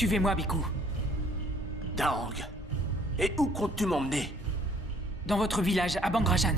Suivez-moi, Biku. Daang. Et où comptes-tu m'emmener? Dans votre village, à Bangrajan.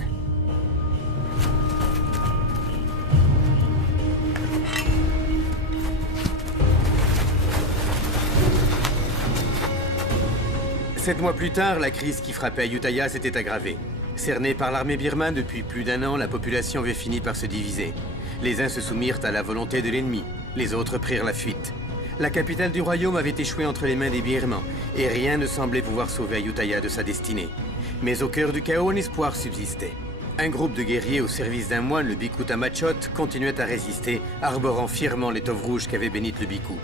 Sept mois plus tard, la crise qui frappait Ayutthaya s'était aggravée. Cernée par l'armée birmane depuis plus d'un an, la population avait fini par se diviser. Les uns se soumirent à la volonté de l'ennemi, les autres prirent la fuite. La capitale du royaume avait échoué entre les mains des Birmans, et rien ne semblait pouvoir sauver Ayutthaya de sa destinée. Mais au cœur du chaos, un espoir subsistait. Un groupe de guerriers au service d'un moine, le Bhikkhu Tamachot, continuait à résister, arborant fièrement l'étoffe rouge qu'avait bénite le Bhikkhu.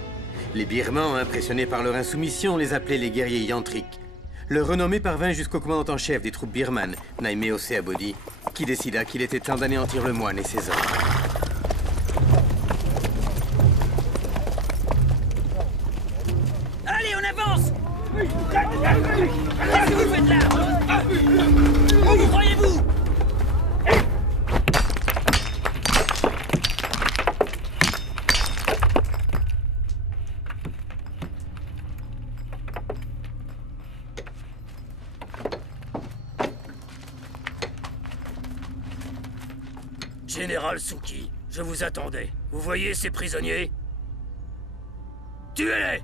Les Birmans, impressionnés par leur insoumission, les appelaient les guerriers yantriques. Leur renommée parvint jusqu'au commandant en chef des troupes birmanes, Naimeo Seabody, qui décida qu'il était temps d'anéantir le moine et ses hommes. Allez, on avance! Qu'est-ce que vous faites là? Où croyez-vous? Général Suki, je vous attendais. Vous voyez ces prisonniers? Tuez-les!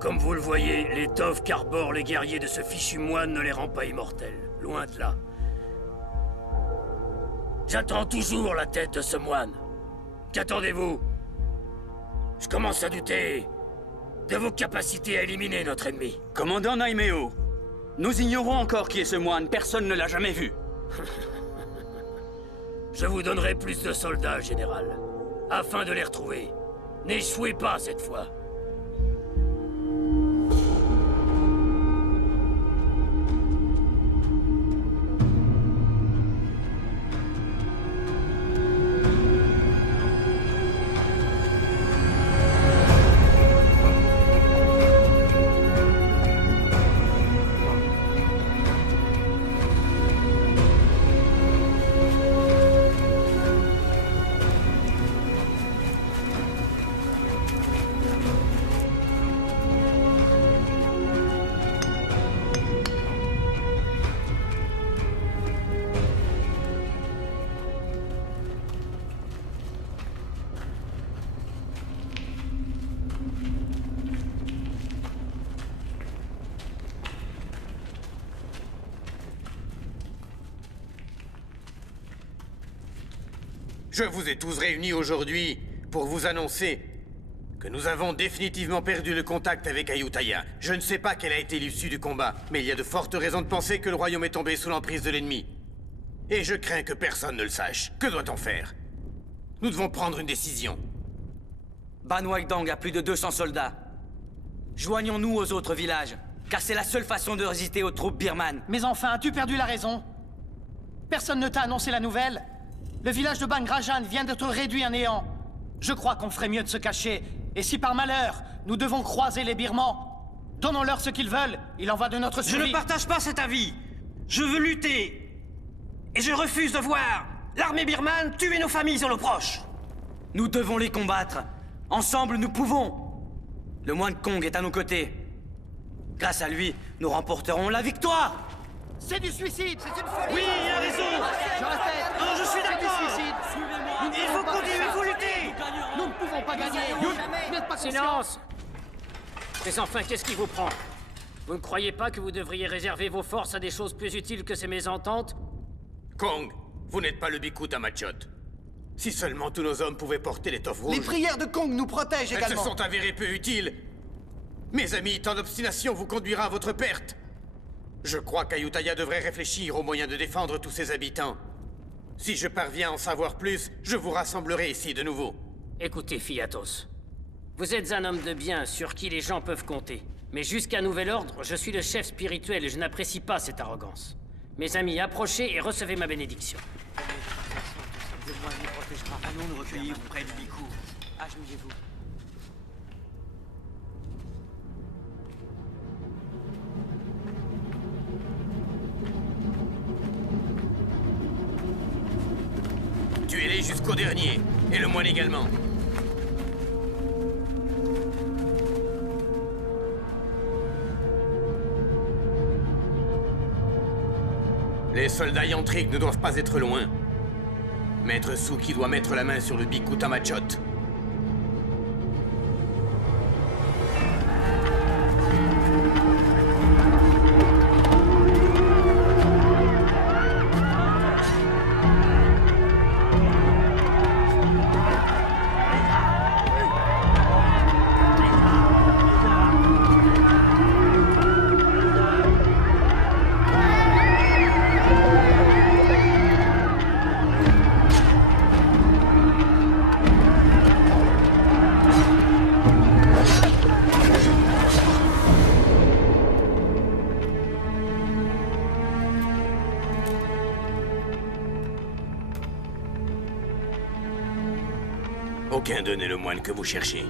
Comme vous le voyez, l'étoffe qu'arborent les guerriers de ce fichu moine ne les rend pas immortels. Loin de là. J'attends toujours la tête de ce moine. Qu'attendez-vous? Je commence à douter de vos capacités à éliminer notre ennemi. Commandant Naimeo, nous ignorons encore qui est ce moine, personne ne l'a jamais vu. Je vous donnerai plus de soldats, général, afin de les retrouver. N'échouez pas cette fois. Je vous ai tous réunis aujourd'hui pour vous annoncer que nous avons définitivement perdu le contact avec Ayutthaya. Je ne sais pas quelle a été l'issue du combat, mais il y a de fortes raisons de penser que le royaume est tombé sous l'emprise de l'ennemi. Et je crains que personne ne le sache. Que doit-on faire? Nous devons prendre une décision. Ban Waidang a plus de 200 soldats. Joignons-nous aux autres villages, car c'est la seule façon de résister aux troupes birmanes. Mais enfin, as-tu perdu la raison? Personne ne t'a annoncé la nouvelle? Le village de Bangrajan vient d'être réduit à néant. Je crois qu'on ferait mieux de se cacher. Et si par malheur, nous devons croiser les Birmans, donnons-leur ce qu'ils veulent. Il en va de notre survie. Je ne partage pas cet avis. Je veux lutter. Et je refuse de voir l'armée birmane tuer nos familles et nos proches. Nous devons les combattre. Ensemble, nous pouvons. Le moine Kong est à nos côtés. Grâce à lui, nous remporterons la victoire. C'est du suicide. C'est une folie. Oui, il a raison. Je répète. Non, je suis d'accord. C'est du suicide. Il faut continuer, il faut lutter. Nous ne pouvons pas gagner. Vous n'êtes pas conscients. Silence! Mais enfin, qu'est-ce qui vous prend? Vous ne croyez pas que vous devriez réserver vos forces à des choses plus utiles que ces mésententes? Kong, vous n'êtes pas le Bhikkhu Tamachot. Si seulement tous nos hommes pouvaient porter l'étoffe rouge... Les prières de Kong nous protègent Elles se également. sont avérées peu utiles. Mes amis, tant d'obstination vous conduira à votre perte. Je crois qu'Ayutthaya devrait réfléchir aux moyens de défendre tous ses habitants. Si je parviens à en savoir plus, je vous rassemblerai ici de nouveau. Écoutez, Fiatos. Vous êtes un homme de bien sur qui les gens peuvent compter. Mais jusqu'à nouvel ordre, je suis le chef spirituel et je n'apprécie pas cette arrogance. Mes amis, approchez et recevez ma bénédiction. Le moine nous protégera. Allons nous recueillir près du Bhikkhu. Agenouillez-vous. Tuez-les jusqu'au dernier. Et le moine également. Les soldats yantriques ne doivent pas être loin. Maître Suki doit mettre la main sur le Bhikkhu Tamachot. Aucun d'eux n'est le moine que vous cherchez.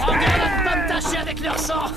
Regarde pas me tâcher avec leur sang.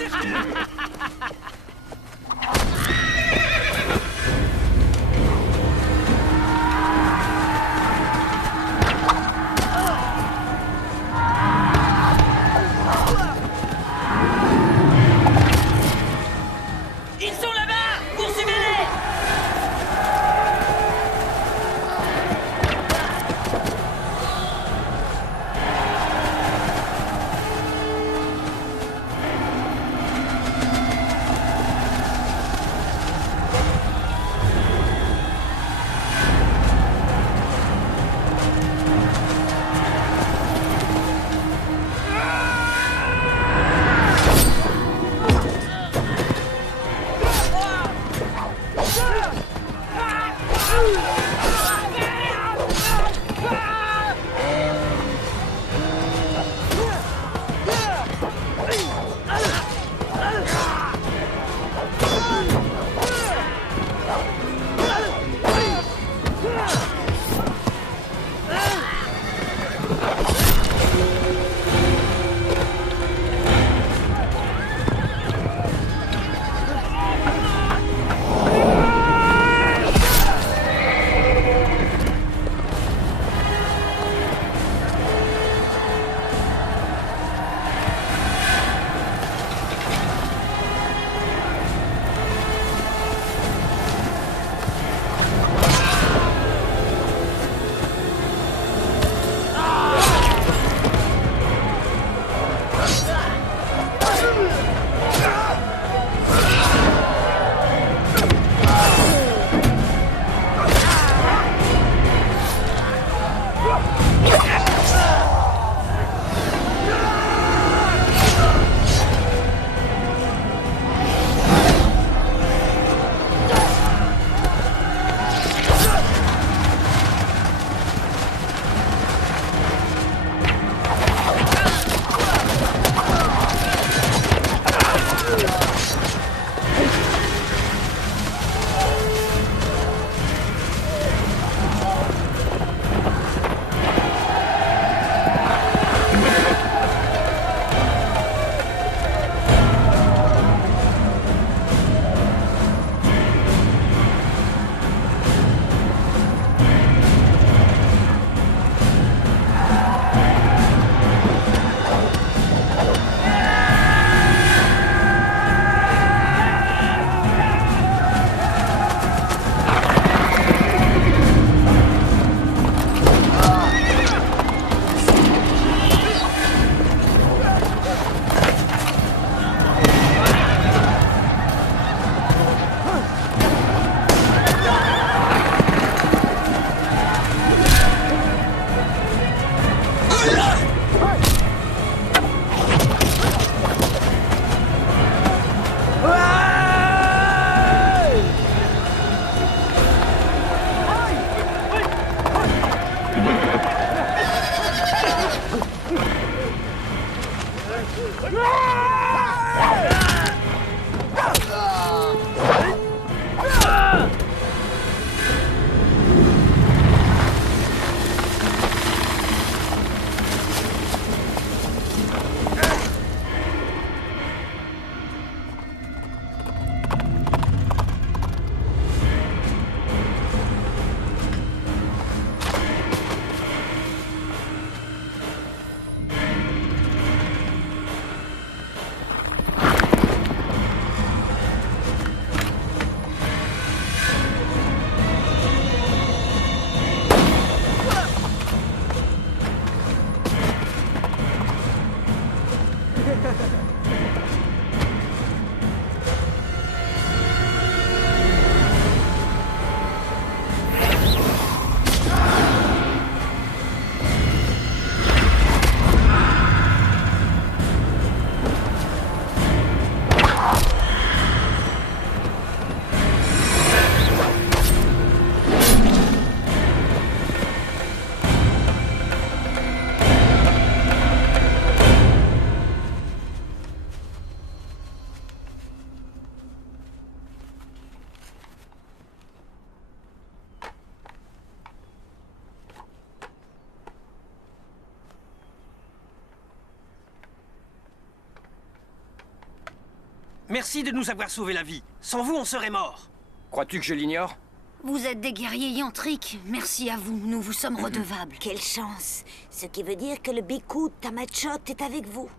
Merci de nous avoir sauvé la vie. Sans vous, on serait morts. Crois-tu que je l'ignore? Vous êtes des guerriers yantriques. Merci à vous, nous vous sommes redevables. Quelle chance! Ce qui veut dire que le Biku Tamachot est avec vous.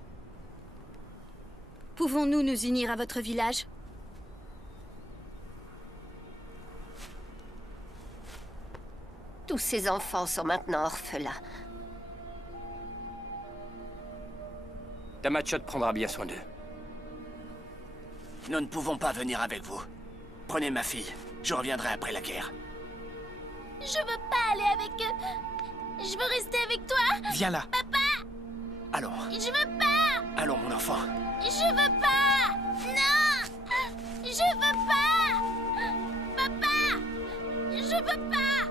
Pouvons-nous nous unir à votre village? Tous ces enfants sont maintenant orphelins. Tamachot prendra bien soin d'eux. Nous ne pouvons pas venir avec vous. Prenez ma fille. Je reviendrai après la guerre. Je veux pas aller avec eux. Je veux rester avec toi. Viens là. Papa! Allons. Je veux pas. Allons, mon enfant. Je veux pas. Non! Je veux pas. Papa! Je veux pas.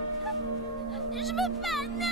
Je veux pas, non!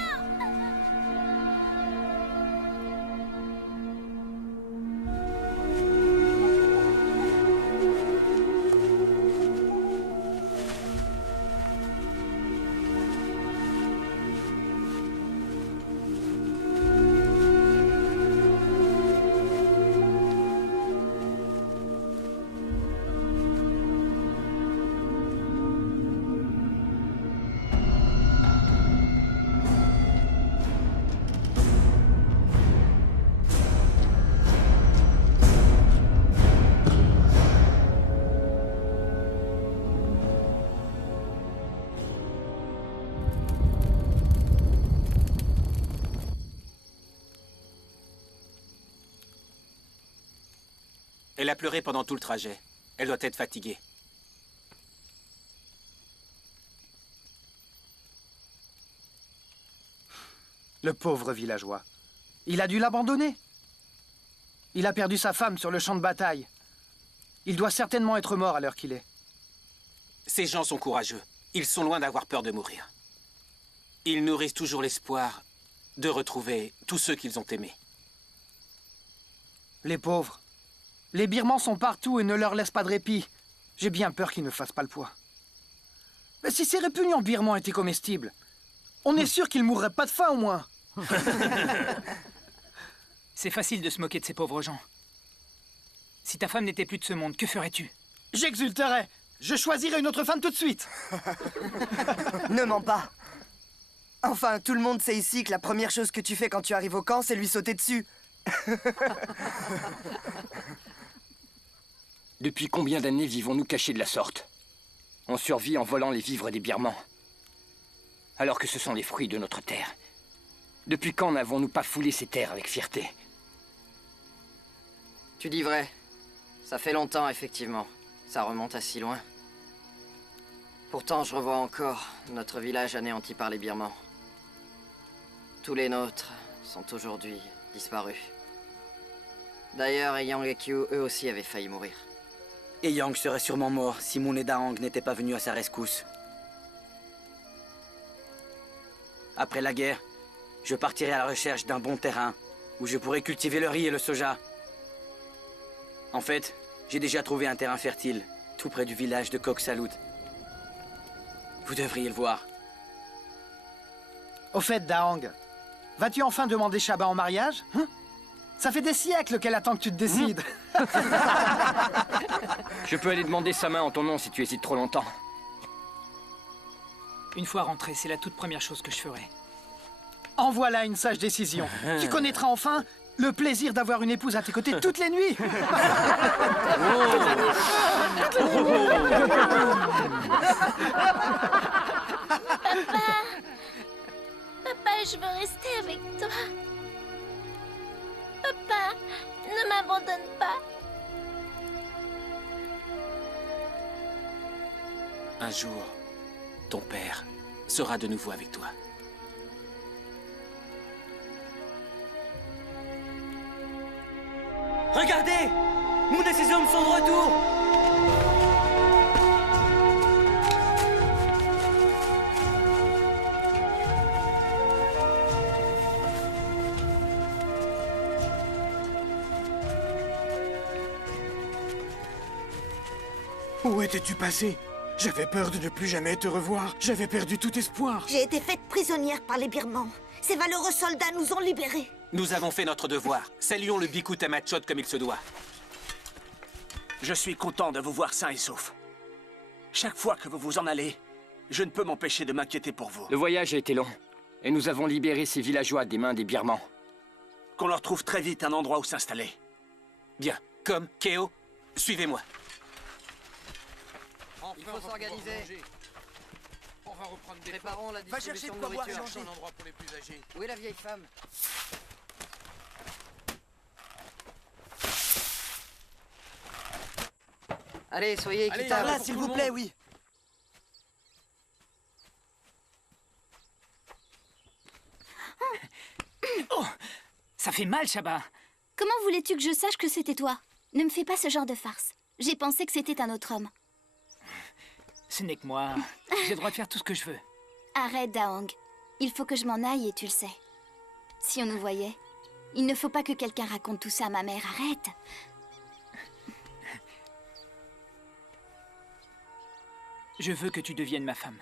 Elle a pleuré pendant tout le trajet. Elle doit être fatiguée. Le pauvre villageois. Il a dû l'abandonner. Il a perdu sa femme sur le champ de bataille. Il doit certainement être mort à l'heure qu'il est. Ces gens sont courageux. Ils sont loin d'avoir peur de mourir. Ils nourrissent toujours l'espoir de retrouver tous ceux qu'ils ont aimés. Les pauvres. Les Birmans sont partout et ne leur laissent pas de répit. J'ai bien peur qu'ils ne fassent pas le poids. Mais si ces répugnants birmans étaient comestibles, on est sûr qu'ils mourraient pas de faim au moins. C'est facile de se moquer de ces pauvres gens. Si ta femme n'était plus de ce monde, que ferais-tu? J'exulterais. Je choisirais une autre femme tout de suite. Ne mens pas. Enfin, tout le monde sait ici que la première chose que tu fais quand tu arrives au camp, c'est lui sauter dessus. Depuis combien d'années vivons-nous cachés de la sorte? On survit en volant les vivres des Birmans. Alors que ce sont les fruits de notre terre. Depuis quand n'avons-nous pas foulé ces terres avec fierté? Tu dis vrai. Ça fait longtemps, effectivement. Ça remonte à si loin. Pourtant, je revois encore notre village anéanti par les Birmans. Tous les nôtres sont aujourd'hui disparus. D'ailleurs, Eyang et Kyu, eux aussi, avaient failli mourir. Eyang serait sûrement mort si Moon et Daang n'étaient pas venus à sa rescousse. Après la guerre, je partirai à la recherche d'un bon terrain où je pourrai cultiver le riz et le soja. En fait, j'ai déjà trouvé un terrain fertile, tout près du village de Kok Salut. Vous devriez le voir. Au fait, Daang, vas-tu enfin demander Shaba en mariage? Ça fait des siècles qu'elle attend que tu te décides. Je peux aller demander sa main en ton nom si tu hésites trop longtemps. Une fois rentré, c'est la toute première chose que je ferai. En voilà une sage décision. Tu connaîtras enfin le plaisir d'avoir une épouse à tes côtés toutes les nuits. Papa, je veux rester avec toi. Papa, ne m'abandonne pas. Un jour, ton père sera de nouveau avec toi. Regardez! Moon et ses hommes sont de retour! Où étais-tu passé? J'avais peur de ne plus jamais te revoir. J'avais perdu tout espoir. J'ai été faite prisonnière par les Birmans. Ces valeureux soldats nous ont libérés. Nous avons fait notre devoir. Saluons le Biku Tamachot comme il se doit. Je suis content de vous voir sains et saufs. Chaque fois que vous vous en allez, je ne peux m'empêcher de m'inquiéter pour vous. Le voyage a été long, et nous avons libéré ces villageois des mains des Birmans. Qu'on leur trouve très vite un endroit où s'installer. Bien. Comme, Keo, suivez-moi. Il faut s'organiser. On va reprendre des Préparons la Va chercher distribution de de quoi boire, nourriture. cherche un endroit pour les plus âgés. Où est la vieille femme? Allez, soyez équitables. Par là, s'il vous plaît, oui. Oh, ça fait mal, Shaba. Comment voulais-tu que je sache que c'était toi? Ne me fais pas ce genre de farce. J'ai pensé que c'était un autre homme. Ce n'est que moi. J'ai le droit de faire tout ce que je veux. Arrête, Daong. Il faut que je m'en aille et tu le sais. Si on nous voyait, il ne faut pas que quelqu'un raconte tout ça à ma mère. Arrête. Je veux que tu deviennes ma femme.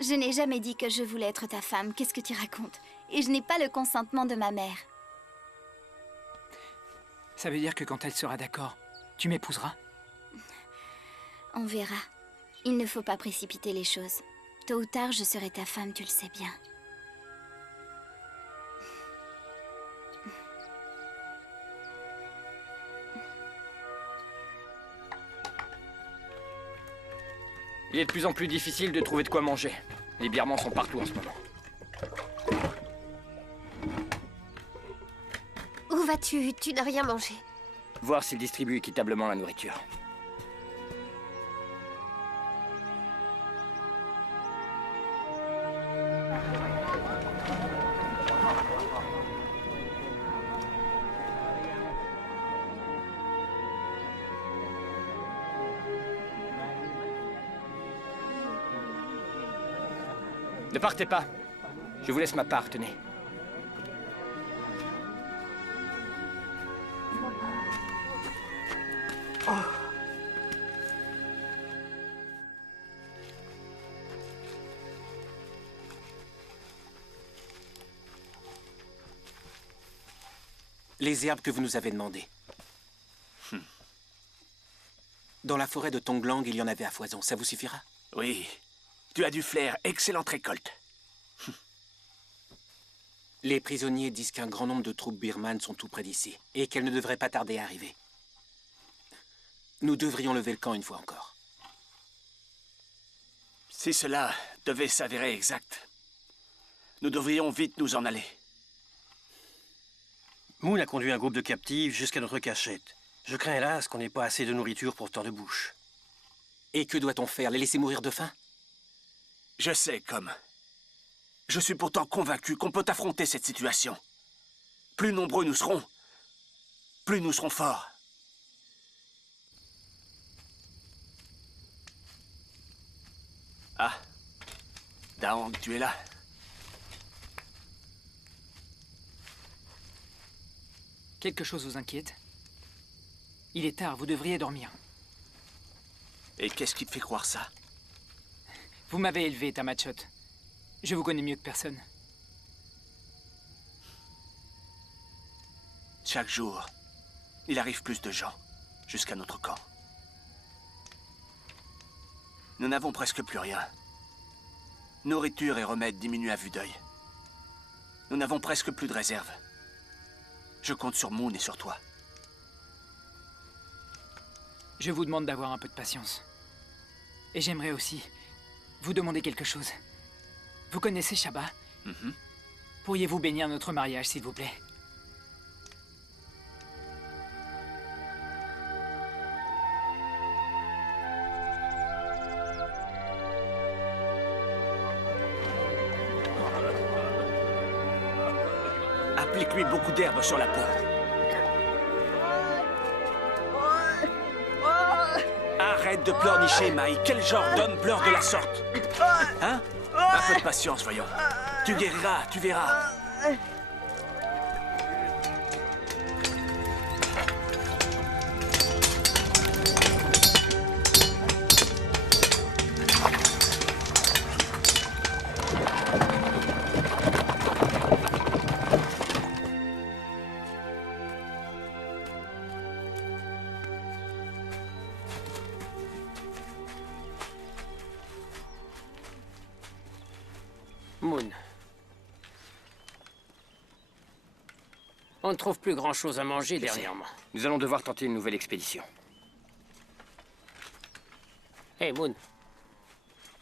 Je n'ai jamais dit que je voulais être ta femme. Qu'est-ce que tu racontes? Et je n'ai pas le consentement de ma mère. Ça veut dire que quand elle sera d'accord, tu m'épouseras? On verra. Il ne faut pas précipiter les choses. Tôt ou tard, je serai ta femme, tu le sais bien. Il est de plus en plus difficile de trouver de quoi manger. Les Birmans sont partout en ce moment. Où vas-tu? Tu n'as rien mangé. Voir s'ils distribuent équitablement la nourriture. Ne partez pas. Je vous laisse ma part, tenez. Les herbes que vous nous avez demandées. Dans la forêt de Tonglang, il y en avait à foison. Ça vous suffira? Oui. Tu as du flair. Excellente récolte. Les prisonniers disent qu'un grand nombre de troupes birmanes sont tout près d'ici et qu'elles ne devraient pas tarder à arriver. Nous devrions lever le camp une fois encore. Si cela devait s'avérer exact, nous devrions vite nous en aller. Moon a conduit un groupe de captifs jusqu'à notre cachette. Je crains hélas qu'on n'ait pas assez de nourriture pour tant de bouches. Et que doit-on faire? Les laisser mourir de faim? Je sais, comme. Je suis pourtant convaincu qu'on peut affronter cette situation. Plus nombreux nous serons, plus nous serons forts. Ah, Daong, tu es là? Quelque chose vous inquiète? Il est tard, vous devriez dormir. Et qu'est-ce qui te fait croire ça? Vous m'avez élevé, Tamachot. Je vous connais mieux que personne. Chaque jour, il arrive plus de gens jusqu'à notre camp. Nous n'avons presque plus rien. Nourriture et remèdes diminuent à vue d'œil. Nous n'avons presque plus de réserve. Je compte sur Moon et sur toi. Je vous demande d'avoir un peu de patience. Et j'aimerais aussi vous demander quelque chose. Vous connaissez Shaba? Pourriez-vous bénir notre mariage, s'il vous plaît? Applique-lui beaucoup d'herbe sur la peau. Arrête de pleurnicher, Mai. Quel genre d'homme pleure de la sorte? Hein? Un peu de patience, voyons. Tu guériras, tu verras. Moon. On ne trouve plus grand-chose à manger dernièrement. Nous allons devoir tenter une nouvelle expédition. Hey, Moon.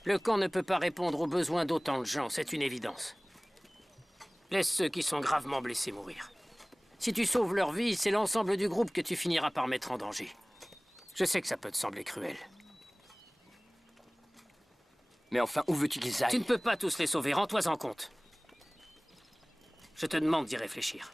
Le camp ne peut pas répondre aux besoins d'autant de gens, c'est une évidence. Laisse ceux qui sont gravement blessés mourir. Si tu sauves leur vie, c'est l'ensemble du groupe que tu finiras par mettre en danger. Je sais que ça peut te sembler cruel. Mais enfin, où veux-tu qu'ils aillent? Tu ne peux pas tous les sauver, rends-toi en compte. Je te demande d'y réfléchir.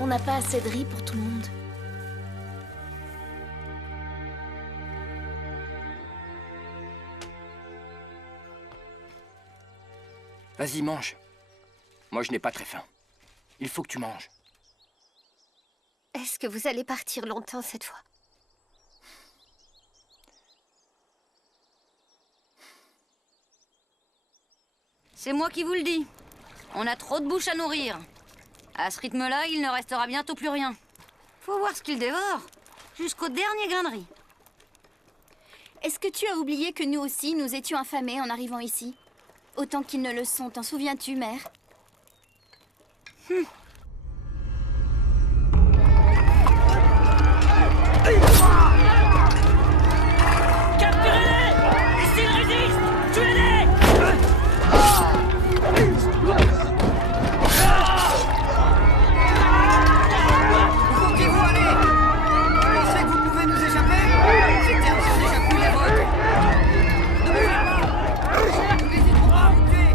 On n'a pas assez de riz pour tout le monde. Vas-y, mange. Moi, je n'ai pas très faim. Il faut que tu manges. Est-ce que vous allez partir longtemps cette fois? C'est moi qui vous le dis. On a trop de bouches à nourrir. À ce rythme-là, il ne restera bientôt plus rien. Faut voir ce qu'il dévore. Jusqu'au dernier grain de riz. Est-ce que tu as oublié que nous aussi, nous étions affamés en arrivant ici? Autant qu'ils ne le sont, t'en souviens-tu, mère? Capturez-les! Et s'ils résistent, tuez-les! Où voulez-vous aller? Vous pensez que vous pouvez nous échapper? Ces terres sont déjà plus les vôtres. Ne bougez pas! Nous n'hésiterons pas à vous tuer!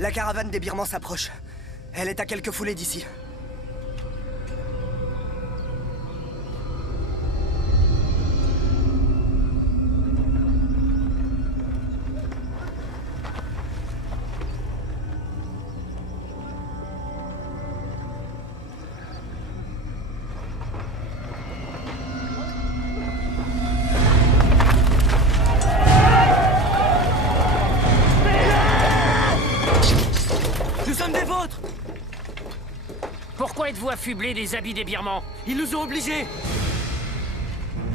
La caravane des Birmans s'approche. Elle est à quelques foulées d'ici. Pourquoi êtes-vous affublés des habits des Birmans? Ils nous ont obligés.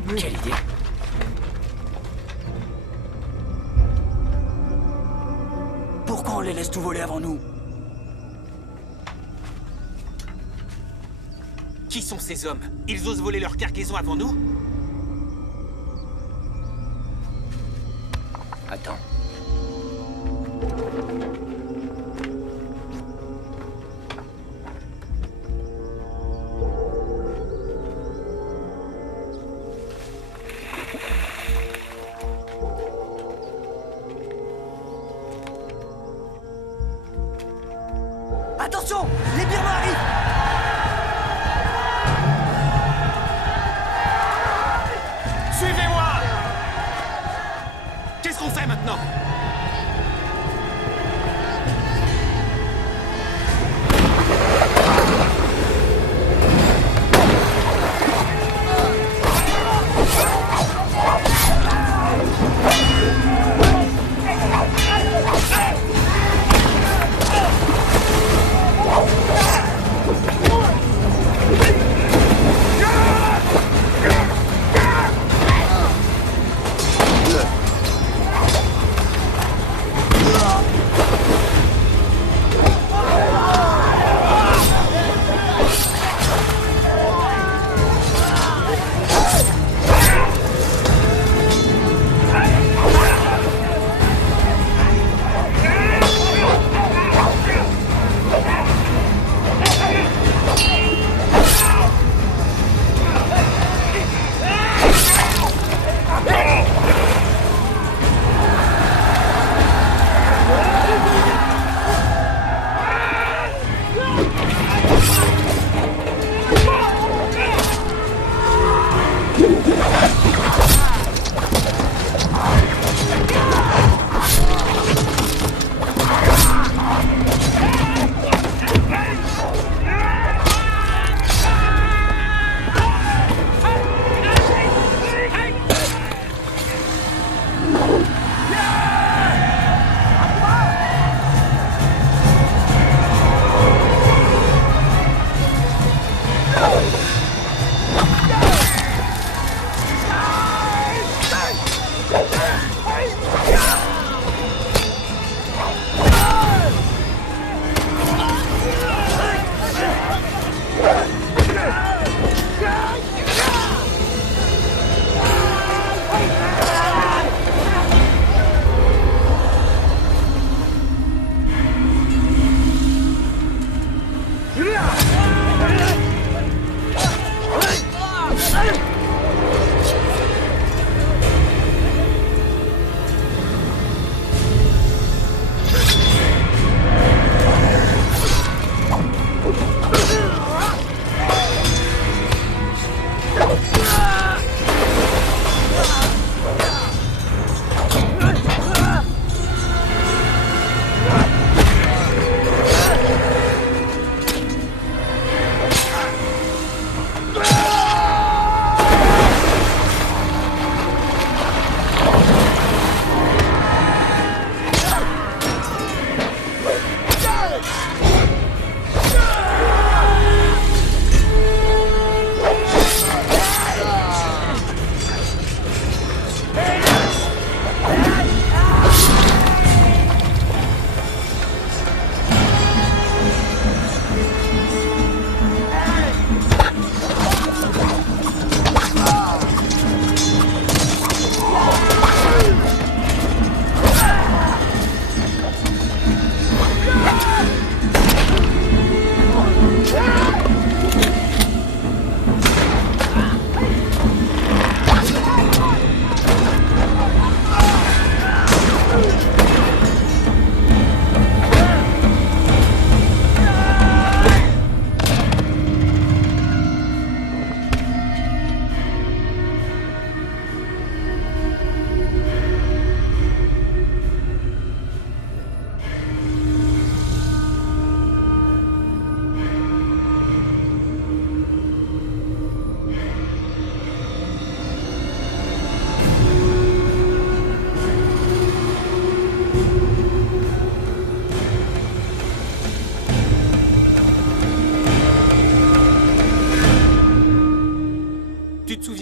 Quelle idée! Pourquoi on les laisse tout voler avant nous? Qui sont ces hommes? Ils osent voler leur cargaison avant nous? Attends. Attention! Les Birmans arrivent! Suivez-moi! Qu'est-ce qu'on fait maintenant?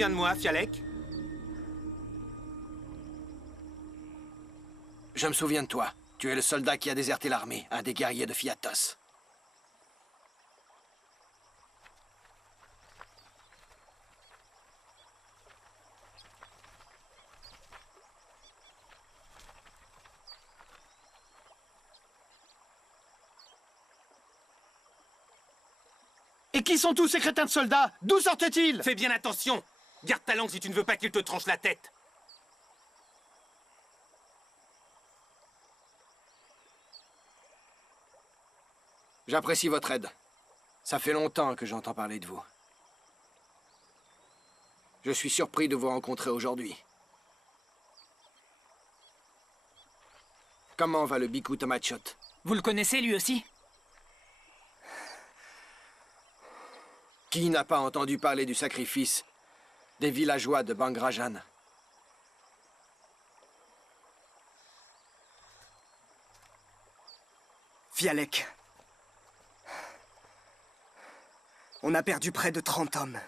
souviens de moi, Fialek? Je me souviens de toi. Tu es le soldat qui a déserté l'armée, un des guerriers de Fiatos. Et qui sont tous ces crétins de soldats? D'où sortent-ils? Fais bien attention. Garde ta langue si tu ne veux pas qu'il te tranche la tête. J'apprécie votre aide. Ça fait longtemps que j'entends parler de vous. Je suis surpris de vous rencontrer aujourd'hui. Comment va le Biku Tamachot? Vous le connaissez, lui aussi? Qui n'a pas entendu parler du sacrifice des villageois de Bangrajan? Fialek. On a perdu près de 30 hommes.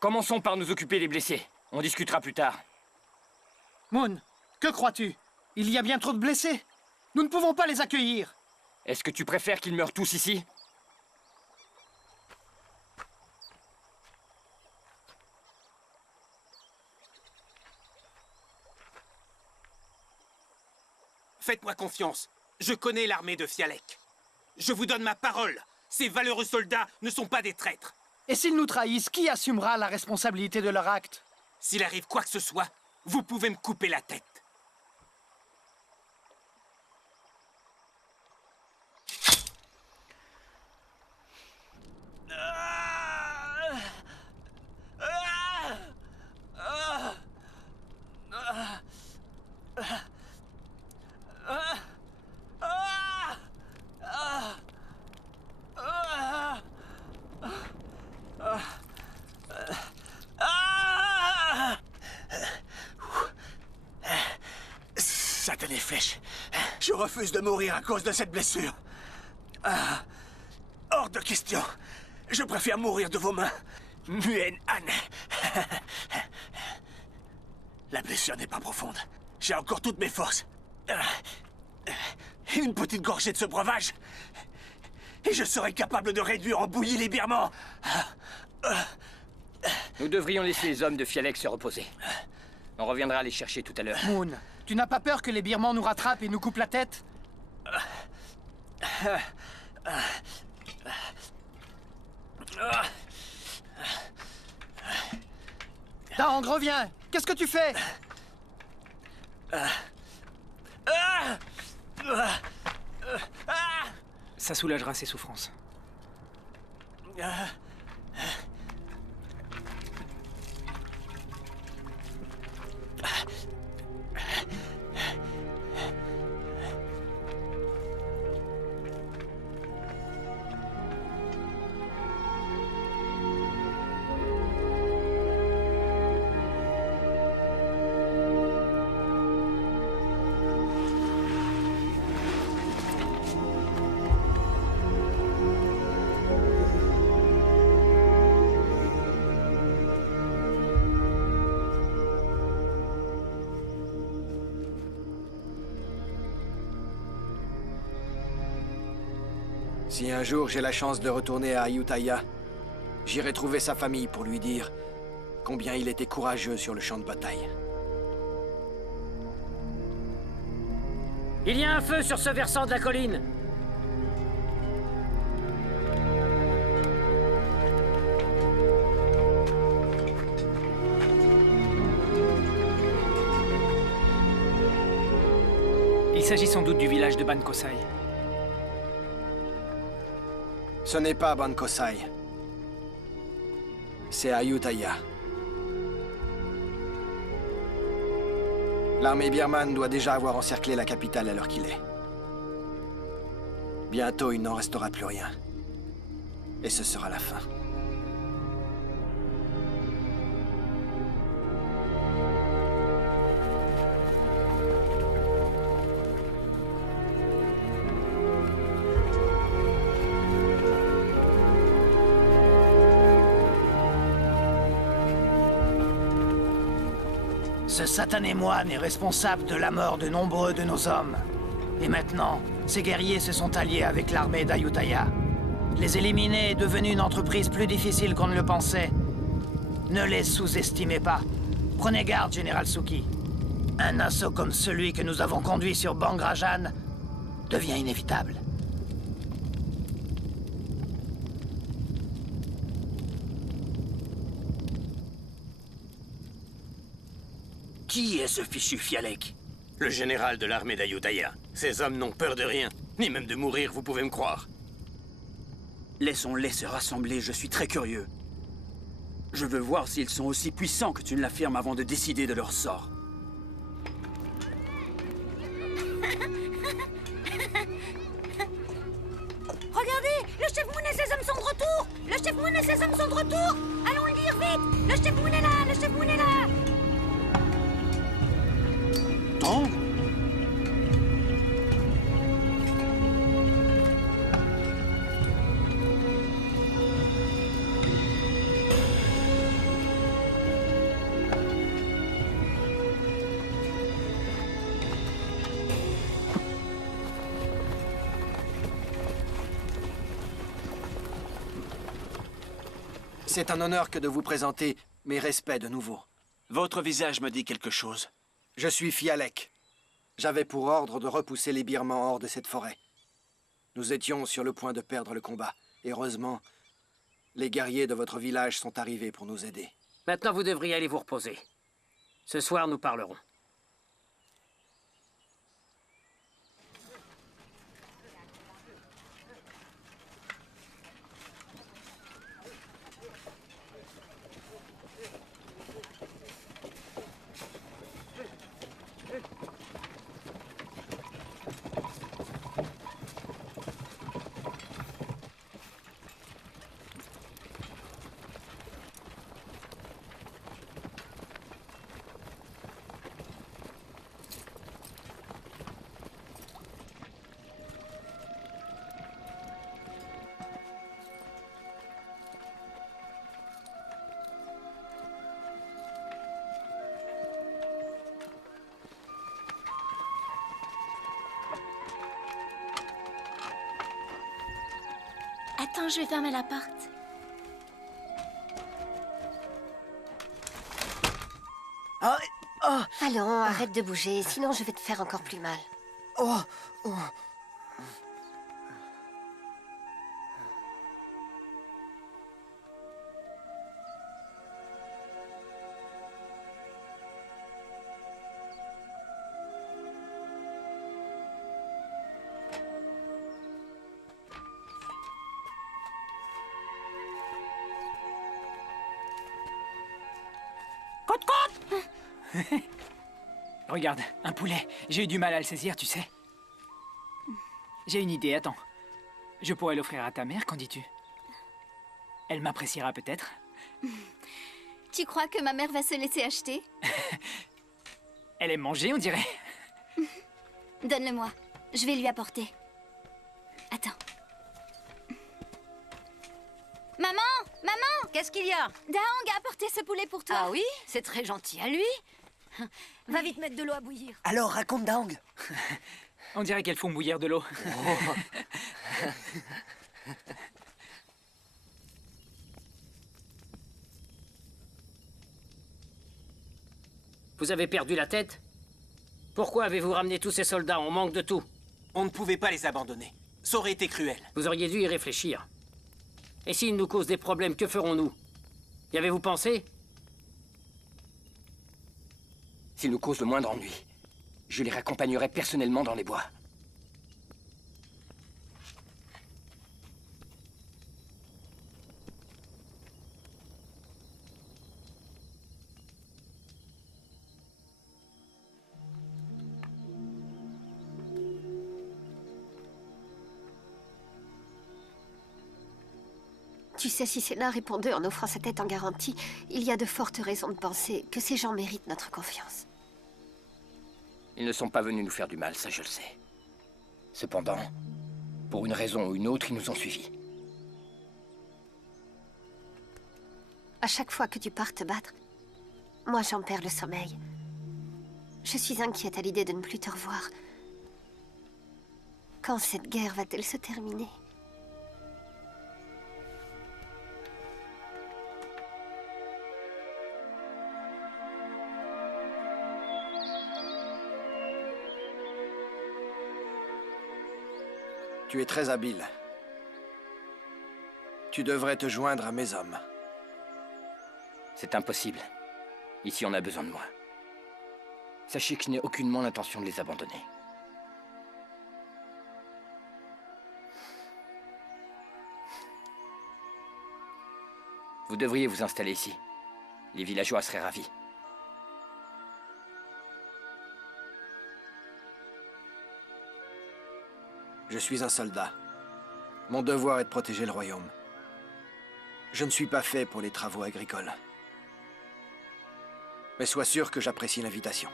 Commençons par nous occuper des blessés. On discutera plus tard. Moon, que crois-tu? Il y a bien trop de blessés. Nous ne pouvons pas les accueillir. Est-ce que tu préfères qu'ils meurent tous ici? Faites-moi confiance. Je connais l'armée de Fialek. Je vous donne ma parole. Ces valeureux soldats ne sont pas des traîtres. Et s'ils nous trahissent, qui assumera la responsabilité de leur acte? S'il arrive quoi que ce soit, vous pouvez me couper la tête. Satan les flèches. Je refuse de mourir à cause de cette blessure. Hors de question. Je préfère mourir de vos mains. Muen Han. La blessure n'est pas profonde. J'ai encore toutes mes forces. Une petite gorgée de ce breuvage. Et je serai capable de réduire en bouillie les birmans. Nous devrions laisser les hommes de Fialek se reposer. On reviendra les chercher tout à l'heure. Moon, tu n'as pas peur que les birmans nous rattrapent et nous coupent la tête? Dang, reviens! Qu'est-ce que tu fais? Ça soulagera ses souffrances. Si un jour j'ai la chance de retourner à Ayutthaya, j'irai trouver sa famille pour lui dire combien il était courageux sur le champ de bataille. Il y a un feu sur ce versant de la colline. Il s'agit sans doute du village de Ban Kosai. Ce n'est pas Ban Kosai. C'est Ayutthaya. L'armée birmane doit déjà avoir encerclé la capitale à l'heure qu'il est. Bientôt, il n'en restera plus rien. Et ce sera la fin. Ce satané moine est responsable de la mort de nombreux de nos hommes. Et maintenant, ces guerriers se sont alliés avec l'armée d'Ayutthaya. Les éliminer est devenu une entreprise plus difficile qu'on ne le pensait. Ne les sous-estimez pas. Prenez garde, Général Suki. Un assaut comme celui que nous avons conduit sur Bangrajan devient inévitable. Qui est ce fichu Fialek? Le général de l'armée d'Ayutthaya. Ces hommes n'ont peur de rien, ni même de mourir, vous pouvez me croire. Laissons-les se rassembler, je suis très curieux. Je veux voir s'ils sont aussi puissants que tu ne l'affirmes avant de décider de leur sort. Regardez, le chef Moon et ses hommes sont de retour. Le chef Moon et ses hommes sont de retour. Allons le dire vite. Le chef Moon est là, le chef Moon est là. Tong ? C'est un honneur que de vous présenter mes respects de nouveau. Votre visage me dit quelque chose. Je suis Fialek. J'avais pour ordre de repousser les Birmans hors de cette forêt. Nous étions sur le point de perdre le combat. Heureusement, les guerriers de votre village sont arrivés pour nous aider. Maintenant, vous devriez aller vous reposer. Ce soir, nous parlerons. Attends, je vais fermer la porte. Allons, arrête de bouger, sinon je vais te faire encore plus mal. Regarde, un poulet. J'ai eu du mal à le saisir, tu sais. J'ai une idée, attends. Je pourrais l'offrir à ta mère, qu'en dis-tu? Elle m'appréciera peut-être. Tu crois que ma mère va se laisser acheter? Elle aime manger, on dirait. Donne-le-moi. Je vais lui apporter. Attends. Maman! Maman! Qu'est-ce qu'il y a? Daong a apporté ce poulet pour toi. Ah oui? C'est très gentil à lui. Va vite mettre de l'eau à bouillir. Alors, raconte Daong. On dirait qu'elles font bouillir de l'eau. Vous avez perdu la tête? Pourquoi avez-vous ramené tous ces soldats? On manque de tout. On ne pouvait pas les abandonner. Ça aurait été cruel. Vous auriez dû y réfléchir. Et s'ils nous causent des problèmes, que ferons-nous? Y avez-vous pensé? S'ils nous causent le moindre ennui, je les raccompagnerai personnellement dans les bois. Tu sais, si Sénat répondait en offrant sa tête en garantie, il y a de fortes raisons de penser que ces gens méritent notre confiance. Ils ne sont pas venus nous faire du mal, ça je le sais. Cependant, pour une raison ou une autre, ils nous ont suivis. À chaque fois que tu pars te battre, moi j'en perds le sommeil. Je suis inquiète à l'idée de ne plus te revoir. Quand cette guerre va-t-elle se terminer? Tu es très habile. Tu devrais te joindre à mes hommes. C'est impossible. Ici, on a besoin de moi. Sachez que je n'ai aucunement l'intention de les abandonner. Vous devriez vous installer ici. Les villageois seraient ravis. Je suis un soldat. Mon devoir est de protéger le royaume. Je ne suis pas fait pour les travaux agricoles. Mais sois sûr que j'apprécie l'invitation.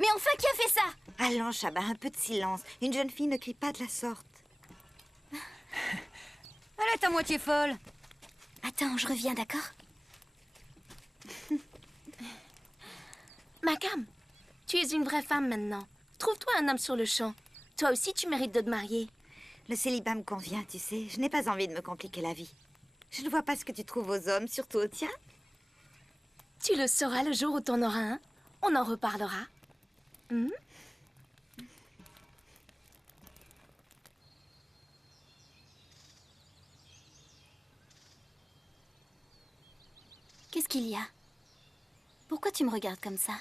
Mais enfin, qui a fait ça? Allons, Shaba, un peu de silence. Une jeune fille ne crie pas de la sorte. Elle est à moitié folle. Attends, je reviens, d'accord? Makam, tu es une vraie femme maintenant. Trouve-toi un homme sur le champ. Toi aussi, tu mérites de te marier. Le célibat me convient, tu sais. Je n'ai pas envie de me compliquer la vie. Je ne vois pas ce que tu trouves aux hommes, surtout aux tiens. Tu le sauras le jour où t'en auras un. On en reparlera. Hmm? Qu'est-ce qu'il y a? Pourquoi tu me regardes comme ça?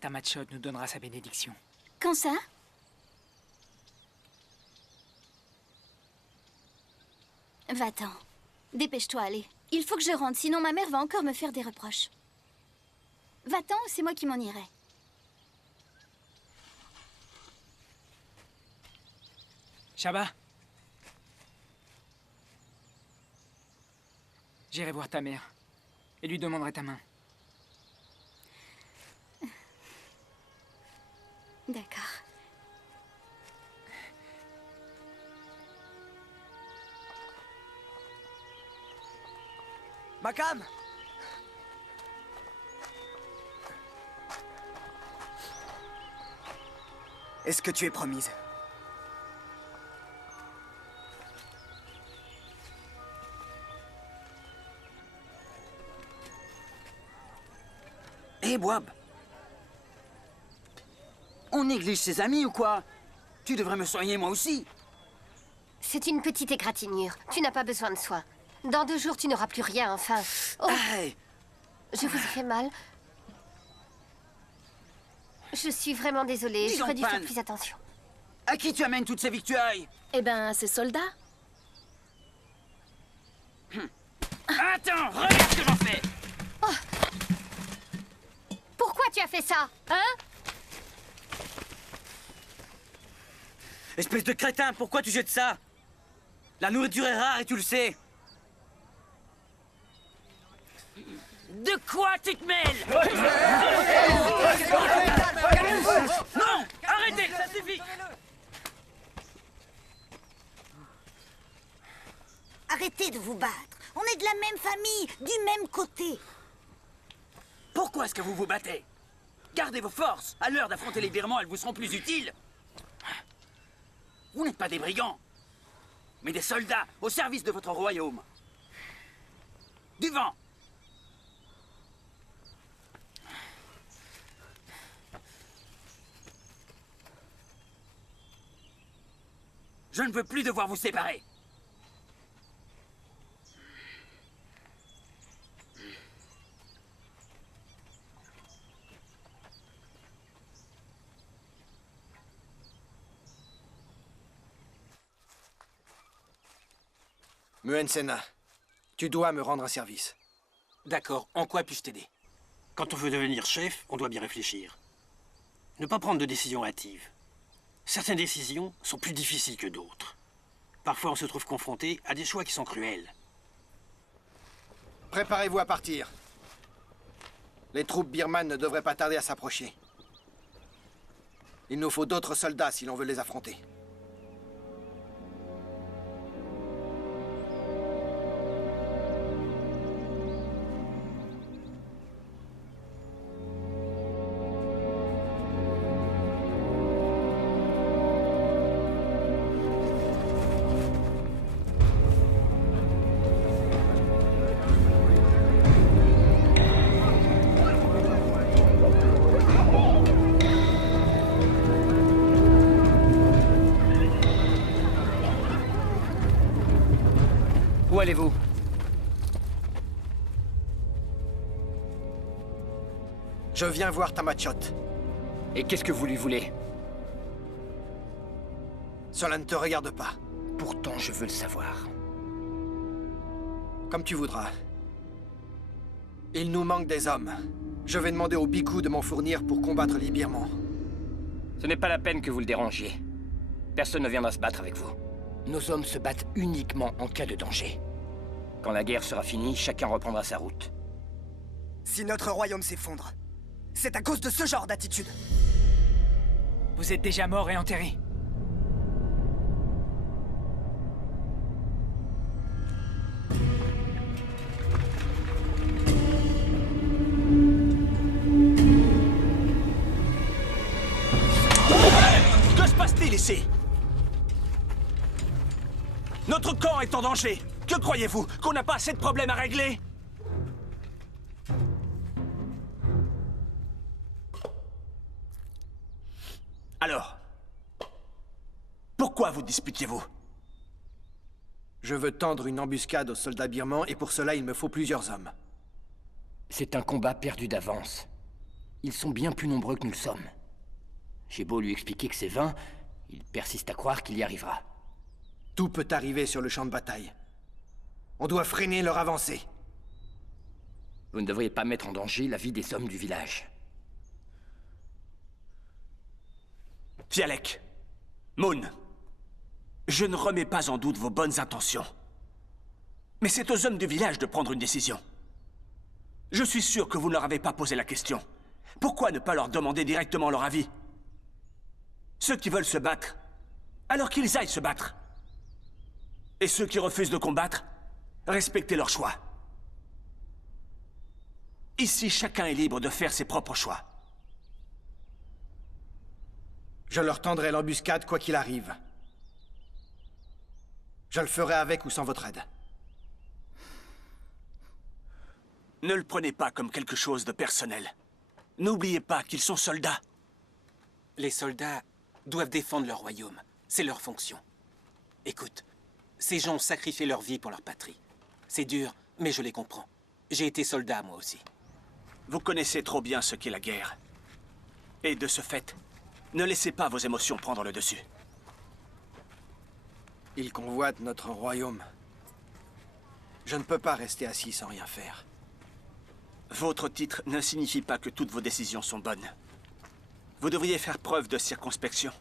Tamachot nous donnera sa bénédiction. Quand ça? Va-t'en. Dépêche-toi, allez. Il faut que je rentre, sinon ma mère va encore me faire des reproches. Va-t'en ou c'est moi qui m'en irai. Shaba. J'irai voir ta mère et lui demanderai ta main. D'accord. Makam! Est-ce que tu es promise? Hé, Boab! On néglige ses amis ou quoi? Tu devrais me soigner moi aussi. C'est une petite égratignure. Tu n'as pas besoin de soins. Dans 2 jours, tu n'auras plus rien, enfin. Oh. Hey. Je vous ai fait mal. Je suis vraiment désolée. J'aurais dû faire plus attention. À qui tu amènes toutes ces victuailles? Eh ben, ces soldats. Attends, regarde ce que j'en fais! Oh. Pourquoi tu as fait ça? Hein? Espèce de crétin, pourquoi tu jettes ça? La nourriture est rare et tu le sais. De quoi tu te mêles? Non! Arrêtez, ça suffit! Arrêtez de vous battre. On est de la même famille, du même côté. Pourquoi est-ce que vous vous battez? Gardez vos forces. À l'heure d'affronter les Birmans, elles vous seront plus utiles. Vous n'êtes pas des brigands, mais des soldats au service de votre royaume. Du vent! Je ne veux plus devoir vous séparer. Muen Sena, tu dois me rendre un service. D'accord, en quoi puis-je t'aider? Quand on veut devenir chef, on doit bien réfléchir. Ne pas prendre de décisions hâtives. Certaines décisions sont plus difficiles que d'autres. Parfois, on se trouve confronté à des choix qui sont cruels. Préparez-vous à partir. Les troupes birmanes ne devraient pas tarder à s'approcher. Il nous faut d'autres soldats si l'on veut les affronter. Où allez-vous? Je viens voir Tamachot. Et qu'est-ce que vous lui voulez? Cela ne te regarde pas. Pourtant, je veux le savoir. Comme tu voudras. Il nous manque des hommes. Je vais demander au Biku de m'en fournir pour combattre les Birmans. Ce n'est pas la peine que vous le dérangiez. Personne ne viendra se battre avec vous. Nos hommes se battent uniquement en cas de danger. Quand la guerre sera finie, chacun reprendra sa route. Si notre royaume s'effondre, c'est à cause de ce genre d'attitude. Vous êtes déjà mort et enterré. Que se passe-t-il ici? Notre camp est en danger. Que croyez-vous? Qu'on n'a pas assez de problèmes à régler? Alors, pourquoi vous disputiez-vous? Je veux tendre une embuscade aux soldats birmans et pour cela il me faut plusieurs hommes. C'est un combat perdu d'avance. Ils sont bien plus nombreux que nous le sommes. J'ai beau lui expliquer que c'est vain, il persiste à croire qu'il y arrivera. Tout peut arriver sur le champ de bataille. On doit freiner leur avancée. Vous ne devriez pas mettre en danger la vie des hommes du village. Fialek, Moon, je ne remets pas en doute vos bonnes intentions. Mais c'est aux hommes du village de prendre une décision. Je suis sûr que vous ne leur avez pas posé la question. Pourquoi ne pas leur demander directement leur avis? Ceux qui veulent se battre, alors qu'ils aillent se battre. Et ceux qui refusent de combattre, respectez leur choix. Ici, chacun est libre de faire ses propres choix. Je leur tendrai l'embuscade quoi qu'il arrive. Je le ferai avec ou sans votre aide. Ne le prenez pas comme quelque chose de personnel. N'oubliez pas qu'ils sont soldats. Les soldats doivent défendre leur royaume. C'est leur fonction. Écoute, ces gens ont sacrifié leur vie pour leur patrie. C'est dur, mais je les comprends. J'ai été soldat, moi aussi. Vous connaissez trop bien ce qu'est la guerre. Et de ce fait, ne laissez pas vos émotions prendre le dessus. Ils convoitent notre royaume. Je ne peux pas rester assis sans rien faire. Votre titre ne signifie pas que toutes vos décisions sont bonnes. Vous devriez faire preuve de circonspection.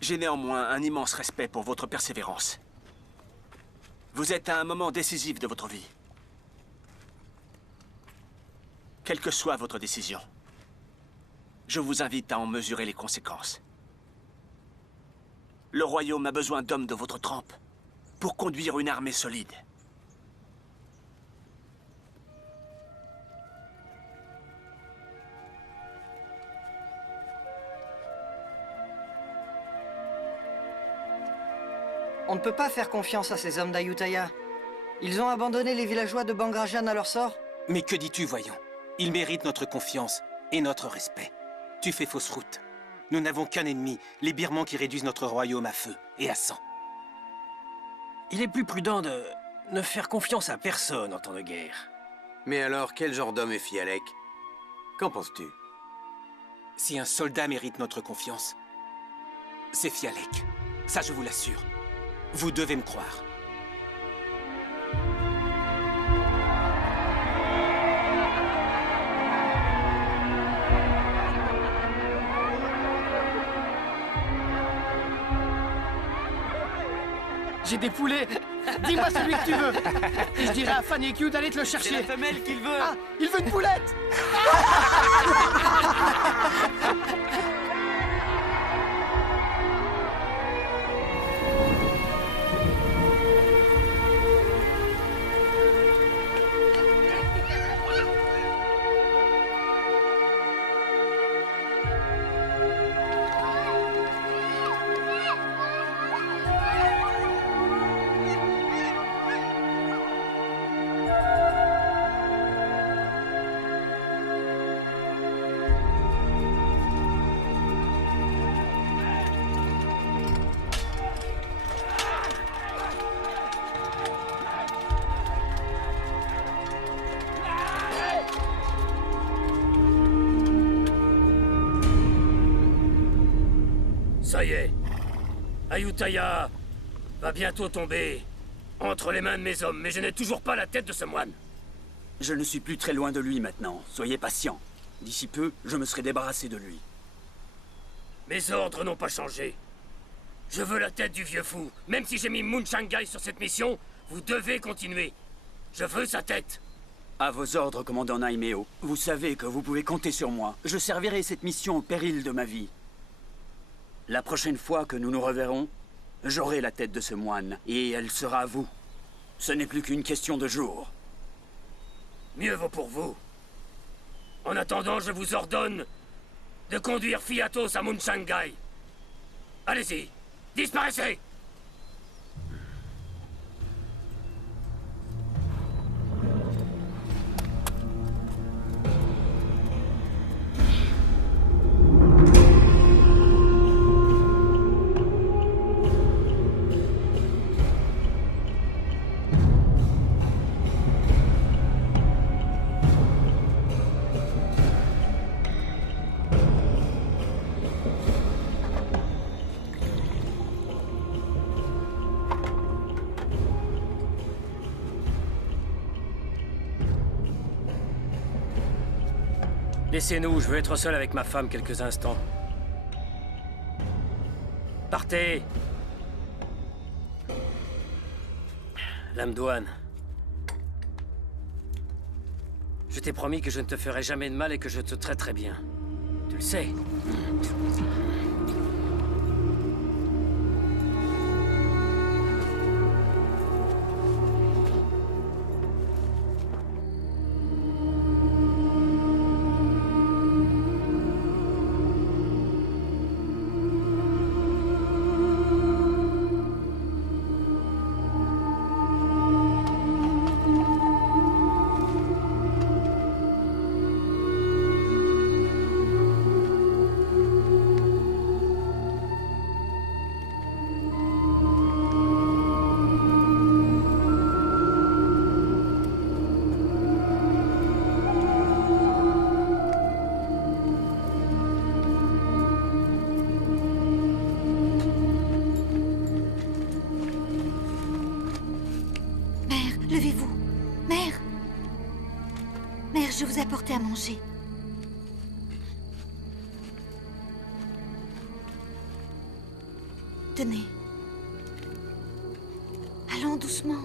J'ai néanmoins un immense respect pour votre persévérance. Vous êtes à un moment décisif de votre vie. Quelle que soit votre décision, je vous invite à en mesurer les conséquences. Le royaume a besoin d'hommes de votre trempe pour conduire une armée solide. On ne peut pas faire confiance à ces hommes d'Ayutthaya. Ils ont abandonné les villageois de Bangrajan à leur sort. Mais que dis-tu, voyons? Ils méritent notre confiance et notre respect. Tu fais fausse route. Nous n'avons qu'un ennemi, les Birmans qui réduisent notre royaume à feu et à sang. Il est plus prudent de ne faire confiance à personne en temps de guerre. Mais alors, quel genre d'homme est Fialek? Qu'en penses-tu? Si un soldat mérite notre confiance, c'est Fialek. Ça, je vous l'assure. Vous devez me croire. J'ai des poulets. Dis-moi celui que tu veux. Et je dirai à Fanny Q d'aller te le chercher. C'est la femelle qu'il veut. Ah, il veut une poulette. y est. Ayutthaya va bientôt tomber entre les mains de mes hommes, mais je n'ai toujours pas la tête de ce moine. Je ne suis plus très loin de lui maintenant. Soyez patient. D'ici peu, je me serai débarrassé de lui. Mes ordres n'ont pas changé. Je veux la tête du vieux fou. Même si j'ai mis Mun Shangai sur cette mission, vous devez continuer. Je veux sa tête. À vos ordres, commandant Naimeo. Vous savez que vous pouvez compter sur moi. Je servirai cette mission au péril de ma vie. La prochaine fois que nous nous reverrons, j'aurai la tête de ce moine, et elle sera à vous. Ce n'est plus qu'une question de jours. Mieux vaut pour vous. En attendant, je vous ordonne de conduire Fiatos à Mun Shangai. Allez-y, disparaissez! Laissez-nous, je veux être seul avec ma femme quelques instants. Partez! Lamdouane. Je t'ai promis que je ne te ferai jamais de mal et que je te traiterai bien. Tu le sais. Levez-vous. Mère! Mère, je vous ai apporté à manger. Tenez. Allons doucement.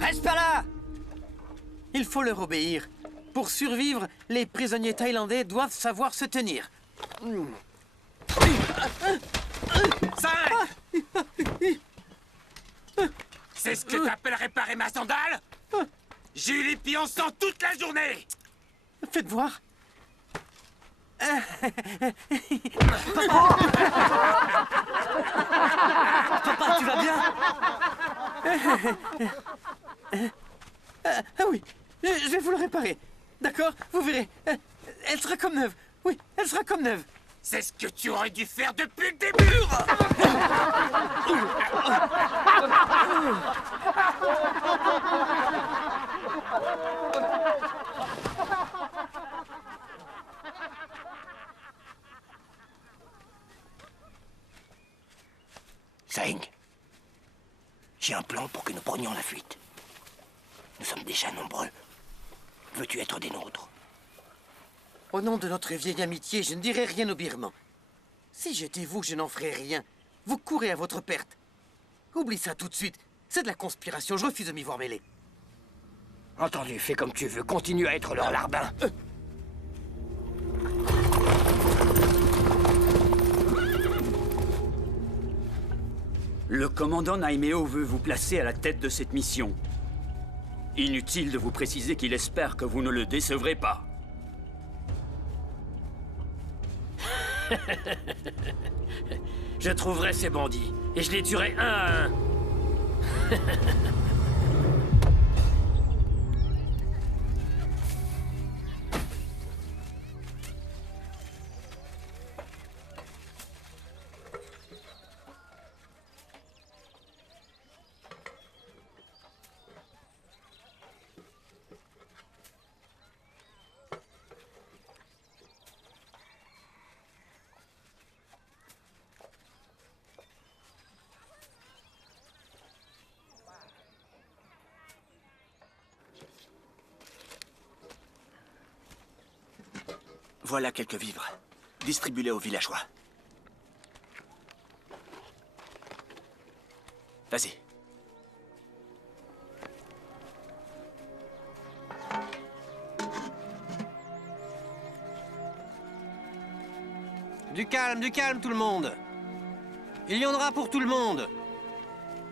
Reste pas là! Il faut leur obéir. Pour survivre, les prisonniers thaïlandais doivent savoir se tenir. 5! C'est ce que t'appelles réparer ma sandale? J'ai eu les pieds en sang toute la journée! Faites voir. Papa, tu vas bien? Ah oui, je vais vous le réparer. D'accord? Vous verrez. Elle sera comme neuve. Oui, elle sera comme neuve. C'est ce que tu aurais dû faire depuis le début! Zeng, j'ai un plan pour que nous prenions la fuite. Nous sommes déjà nombreux. Veux-tu être des nôtres? Au nom de notre vieille amitié, je ne dirai rien aux Birmans. Si j'étais vous, je n'en ferais rien. Vous courez à votre perte. Oublie ça tout de suite. C'est de la conspiration, je refuse de m'y voir mêler. Entendu, fais comme tu veux. Continue à être leur larbin. Le commandant Naimeo veut vous placer à la tête de cette mission. Inutile de vous préciser qu'il espère que vous ne le décevrez pas. Je trouverai ces bandits, et je les tuerai un à un. Voilà quelques vivres. Distribue-les aux villageois. Vas-y. Du calme tout le monde. Il y en aura pour tout le monde.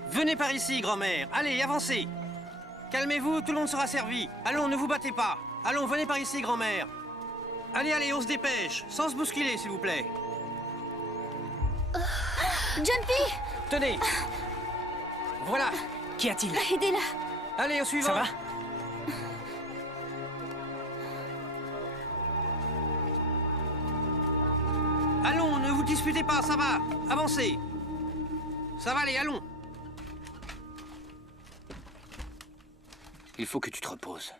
Venez par ici, grand-mère. Allez, avancez. Calmez-vous, tout le monde sera servi. Allons, ne vous battez pas. Allons, venez par ici, grand-mère. Allez, allez, on se dépêche. Sans se bousculer, s'il vous plaît. Jumpy! Tenez. Voilà. Qu'y a-t-il? Aidez-la. Allez, au suivant. Ça va? Allons, ne vous disputez pas, ça va. Avancez. Ça va, allez, allons. Il faut que tu te reposes.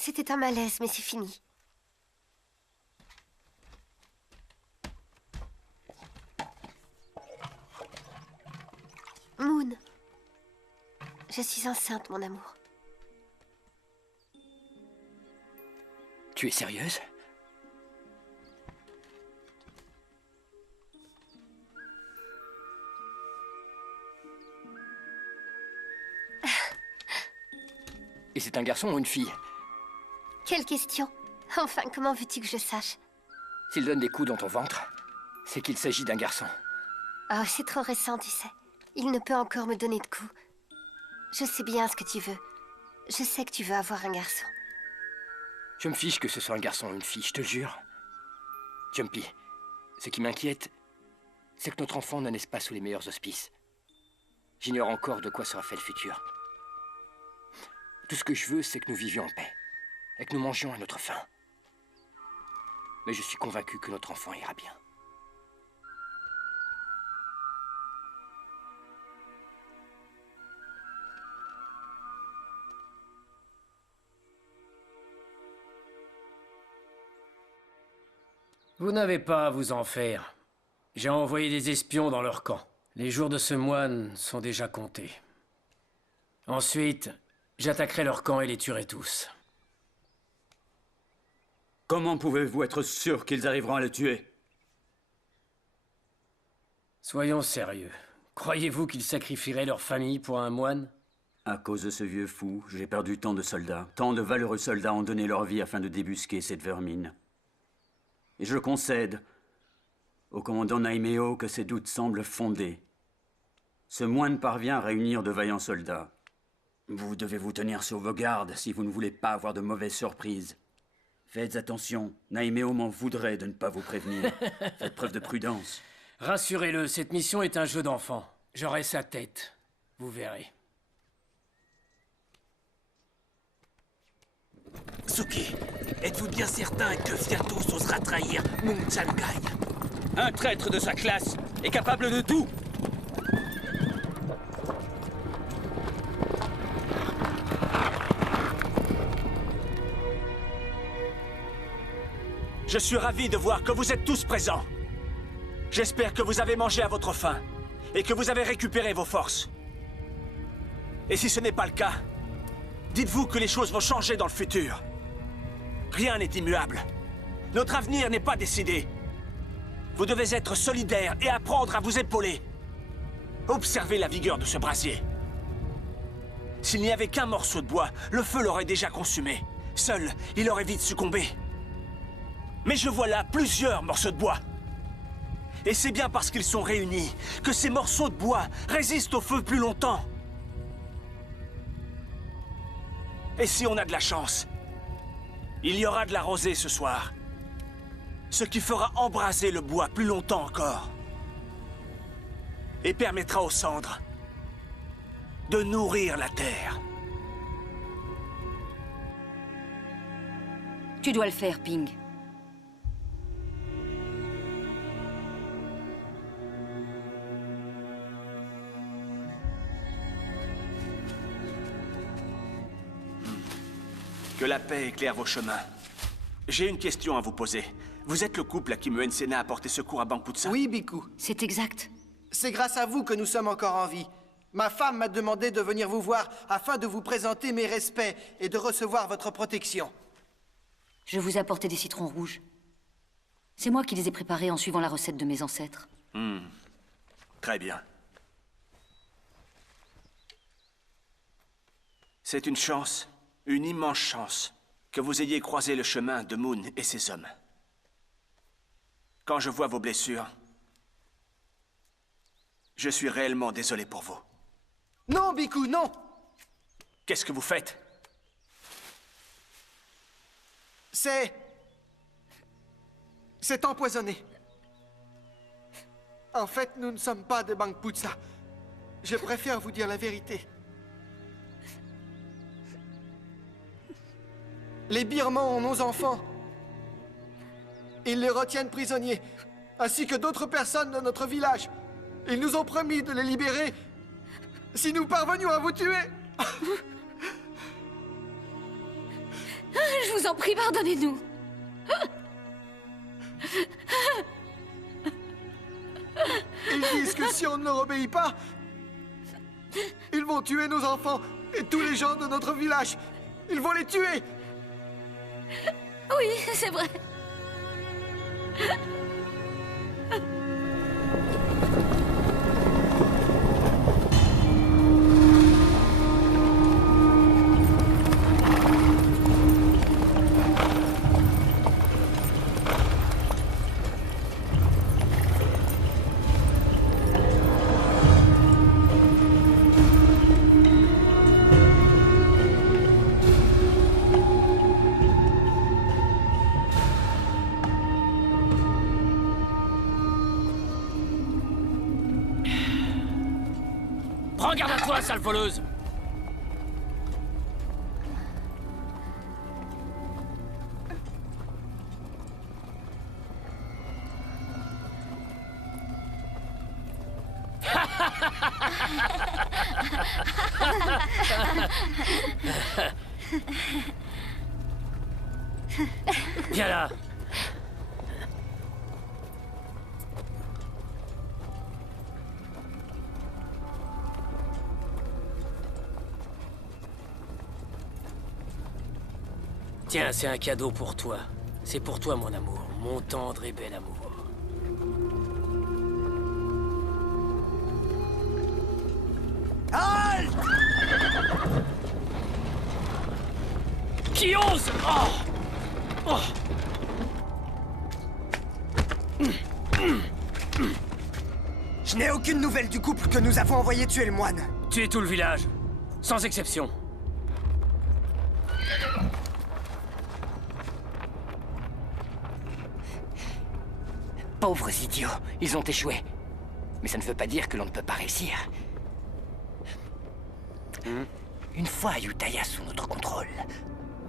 C'était un malaise, mais c'est fini. Moon. Je suis enceinte, mon amour. Tu es sérieuse? Et c'est un garçon ou une fille? Quelle question? Enfin, comment veux-tu que je sache? S'il donne des coups dans ton ventre, c'est qu'il s'agit d'un garçon. Oh, c'est trop récent, tu sais. Il ne peut encore me donner de coups. Je sais bien ce que tu veux. Je sais que tu veux avoir un garçon. Je me fiche que ce soit un garçon ou une fille, je te jure. Jumpy, ce qui m'inquiète, c'est que notre enfant ne naisse pas sous les meilleurs auspices. J'ignore encore de quoi sera fait le futur. Tout ce que je veux, c'est que nous vivions en paix. Et que nous mangions à notre faim. Mais je suis convaincu que notre enfant ira bien. Vous n'avez pas à vous en faire. J'ai envoyé des espions dans leur camp. Les jours de ce moine sont déjà comptés. Ensuite, j'attaquerai leur camp et les tuerai tous. Comment pouvez-vous être sûr qu'ils arriveront à le tuer? Soyons sérieux. Croyez-vous qu'ils sacrifieraient leur famille pour un moine? À cause de ce vieux fou, j'ai perdu tant de soldats. Tant de valeureux soldats ont donné leur vie afin de débusquer cette vermine. Et je concède au commandant Naimeo que ses doutes semblent fondés. Ce moine parvient à réunir de vaillants soldats. Vous devez vous tenir sur vos gardes si vous ne voulez pas avoir de mauvaises surprises. Faites attention, Naimeo m'en voudrait de ne pas vous prévenir. Faites preuve de prudence. Rassurez-le, cette mission est un jeu d'enfant. J'aurai sa tête. Vous verrez. Suki, êtes-vous bien certain que Fyatos osera trahir Mung Changai? Un traître de sa classe est capable de tout. Je suis ravi de voir que vous êtes tous présents. J'espère que vous avez mangé à votre faim et que vous avez récupéré vos forces. Et si ce n'est pas le cas, dites-vous que les choses vont changer dans le futur. Rien n'est immuable. Notre avenir n'est pas décidé. Vous devez être solidaires et apprendre à vous épauler. Observez la vigueur de ce brasier. S'il n'y avait qu'un morceau de bois, le feu l'aurait déjà consumé. Seul, il aurait vite succombé. Mais je vois là plusieurs morceaux de bois. Et c'est bien parce qu'ils sont réunis que ces morceaux de bois résistent au feu plus longtemps. Et si on a de la chance, Il y aura de la rosée ce soir. Ce qui fera embraser le bois plus longtemps encore. Et permettra aux cendres de nourrir la terre. Tu dois le faire, Ping. Que la paix éclaire vos chemins. J'ai une question à vous poser. Vous êtes le couple à qui Muensena a porté secours à Bangputsa? Oui, Biku. C'est exact. C'est grâce à vous que nous sommes encore en vie. Ma femme m'a demandé de venir vous voir afin de vous présenter mes respects et de recevoir votre protection. Je vous ai apporté des citrons rouges. C'est moi qui les ai préparés en suivant la recette de mes ancêtres. Très bien. C'est une chance, une immense chance, que vous ayez croisé le chemin de Moon et ses hommes. Quand je vois vos blessures, je suis réellement désolé pour vous. Non, Biku, non! Qu'est-ce que vous faites? C'est empoisonné. En fait, nous ne sommes pas de Bangputsa. Je préfère vous dire la vérité. Les Birmans ont nos enfants. Ils les retiennent prisonniers, ainsi que d'autres personnes de notre village. Ils nous ont promis de les libérer si nous parvenions à vous tuer. Je vous en prie, pardonnez-nous. Ils disent que si on ne leur obéit pas, ils vont tuer nos enfants et tous les gens de notre village. Ils vont les tuer. Oui, c'est vrai. Prends garde à toi, sale voleuse! Viens là! Tiens, c'est un cadeau pour toi. C'est pour toi, mon amour. Mon tendre et bel amour. Halte! Qui ose? Oh! Je n'ai aucune nouvelle du couple que nous avons envoyé tuer le moine. Tuez tout le village. Sans exception. Pauvres idiots, ils ont échoué. Mais ça ne veut pas dire que l'on ne peut pas réussir. Une fois Ayutthaya sous notre contrôle,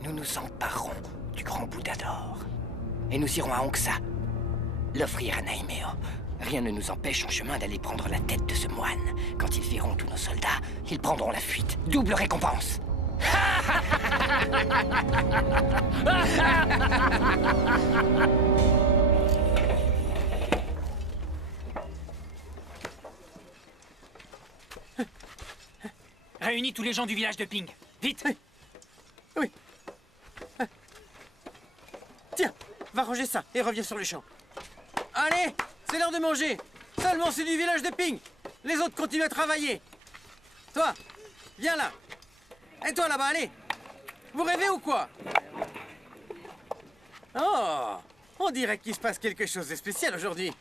nous nous emparerons du grand Bouddha d'or. Et nous irons à Hongsa, l'offrir à Naimeo. Rien ne nous empêche en chemin d'aller prendre la tête de ce moine. Quand ils verront tous nos soldats, ils prendront la fuite. Double récompense. Réunis tous les gens du village de Ping. Vite! Oui. Tiens, va ranger ça et reviens sur le champ. Allez, c'est l'heure de manger. Seulement c'est du village de Ping. Les autres continuent à travailler. Toi, viens là. Et toi là-bas, allez. Vous rêvez ou quoi? Oh, on dirait qu'il se passe quelque chose de spécial aujourd'hui.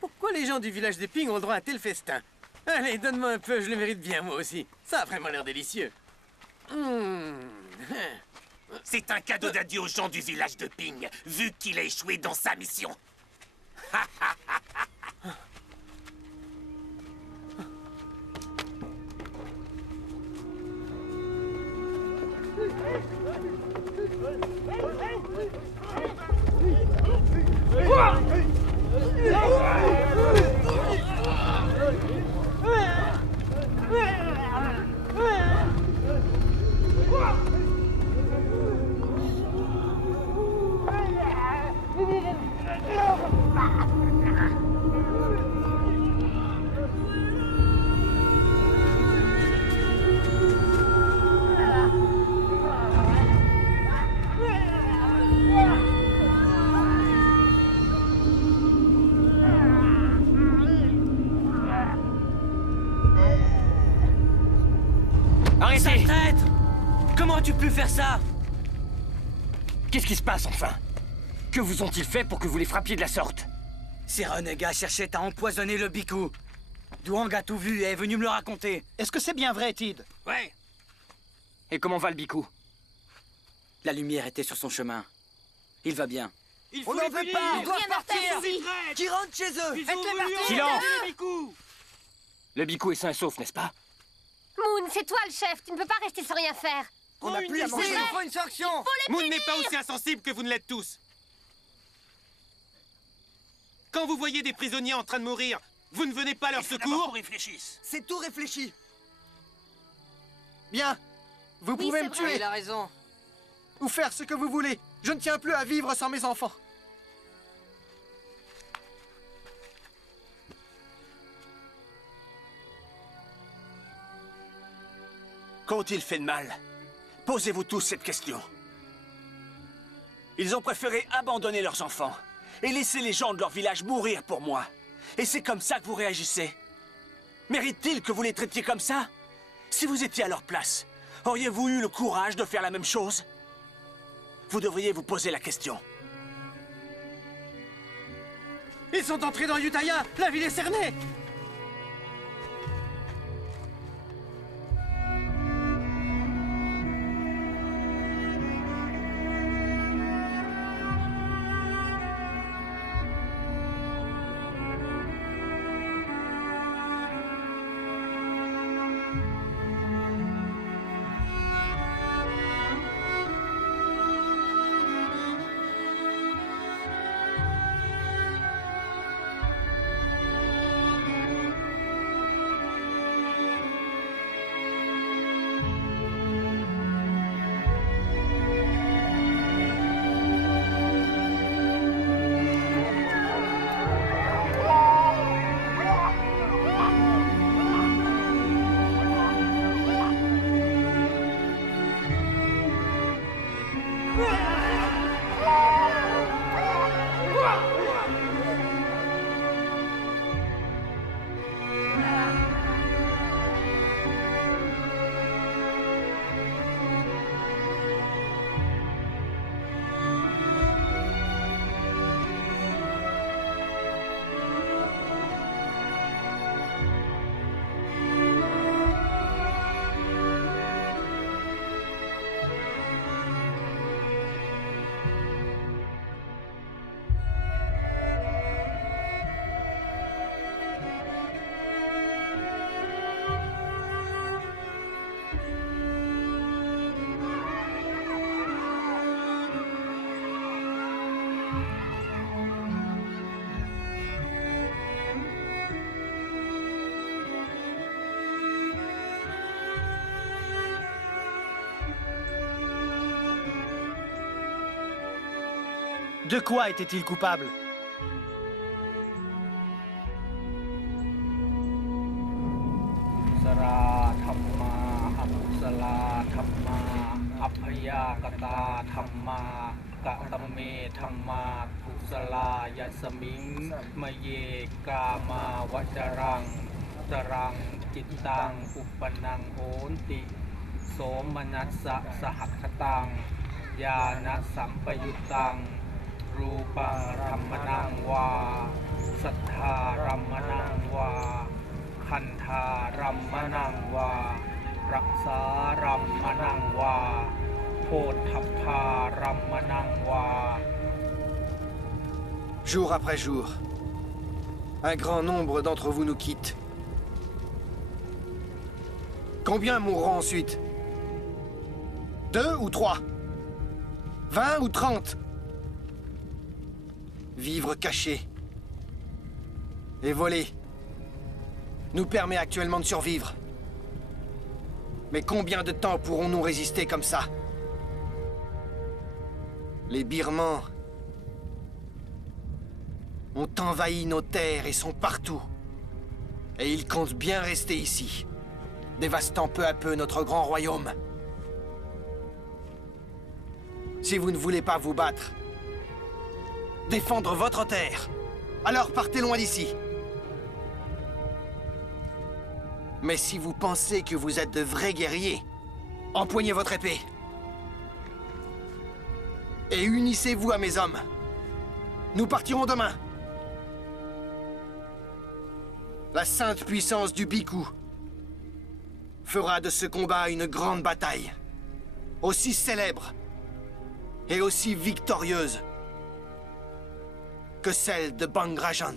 Pourquoi les gens du village de Ping ont le droit à tel festin? Allez, donne-moi un peu, je le mérite bien moi aussi. Ça a vraiment l'air délicieux. C'est un cadeau d'adieu aux gens du village de Ping, vu qu'il a échoué dans sa mission. Arrêtez! Traître! Comment as-tu pu faire ça? Qu'est-ce qui se passe, enfin? Que vous ont-ils fait pour que vous les frappiez de la sorte? Ces renégats cherchaient à empoisonner le Biku. Douang a tout vu et est venu me le raconter. Est-ce que c'est bien vrai, Tid? Ouais. Et comment va le Biku? La lumière était sur son chemin. Il va bien. On n'en veut pas! Ils doivent partir! Qui rentrent chez eux! Faites-les partir! Silence! Le Biku est sain et sauf, n'est-ce pas? Moon, c'est toi le chef. Tu ne peux pas rester sans rien faire. On n'a plus à manger, il faut une sanction! Moon n'est pas aussi insensible que vous ne l'êtes tous. Quand vous voyez des prisonniers en train de mourir, vous ne venez pas à leur secours? C'est tout réfléchi. Bien. Vous pouvez me tuer. Il a raison. Ou faire ce que vous voulez. Je ne tiens plus à vivre sans mes enfants. Qu'ont-ils fait de mal? Posez-vous tous cette question. Ils ont préféré abandonner leurs enfants et laisser les gens de leur village mourir pour moi. Et c'est comme ça que vous réagissez? Mérite-t-il que vous les traitiez comme ça? Si vous étiez à leur place, auriez-vous eu le courage de faire la même chose? Vous devriez vous poser la question. Ils sont entrés dans Utaya. La ville est cernée. De quoi était-il coupable?รูปังรัมมนังวาสัทธารัมมนังวาคันธารัมมนังวารักษารัมมนังวาโภ ทัพพารัมมนังวา Jour après jour, un grand nombre d'entre vous nous quittent. Combien mourront ensuite? 2 ou 3? 20 ou 30? Vivre caché et voler nous permet actuellement de survivre. Mais combien de temps pourrons-nous résister comme ça? Les Birmans ont envahi nos terres et sont partout. Et ils comptent bien rester ici, dévastant peu à peu notre grand royaume. Si vous ne voulez pas vous battre, défendre votre terre, alors partez loin d'ici. Mais si vous pensez que vous êtes de vrais guerriers, empoignez votre épée. Et unissez-vous à mes hommes. Nous partirons demain. La sainte puissance du Bhikkhu fera de ce combat une grande bataille, aussi célèbre et aussi victorieuse que celle de Bangrajan.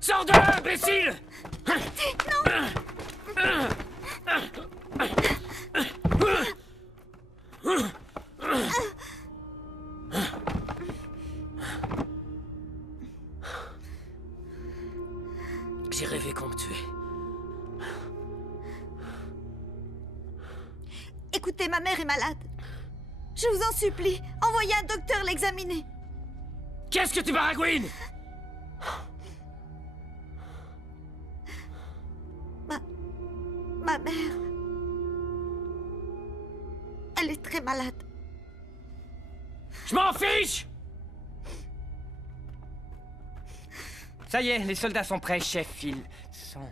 Sors de là, imbécile! J'ai rêvé qu'on me tuait. Écoutez, ma mère est malade. Je vous en supplie, envoyez un docteur l'examiner. Qu'est-ce que tu baragouines? Ma mère... Elle est très malade. Je m'en fiche! Ça y est, les soldats sont prêts, chef. Ils sont...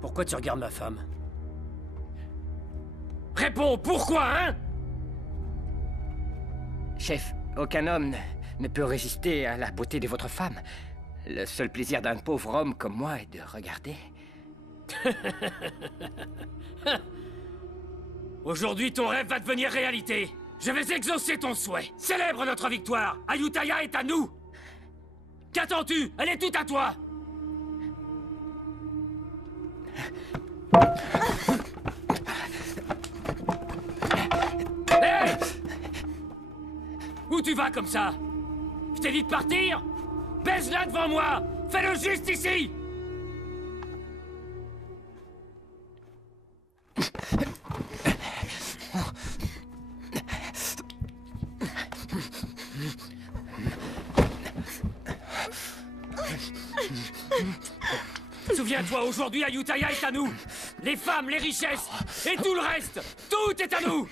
Pourquoi tu regardes ma femme? Réponds, pourquoi, hein? Chef, aucun homme ne peut résister à la beauté de votre femme. Le seul plaisir d'un pauvre homme comme moi est de regarder. Aujourd'hui, ton rêve va devenir réalité. Je vais exaucer ton souhait. Célèbre notre victoire. Ayutthaya est à nous. Qu'attends-tu? Elle est toute à toi. Hey! Où tu vas comme ça? Je t'ai dit de partir? Baise-la devant moi! Fais-le juste ici! Souviens-toi, aujourd'hui, Ayutthaya est à nous. Les femmes, les richesses et tout le reste. Tout est à nous.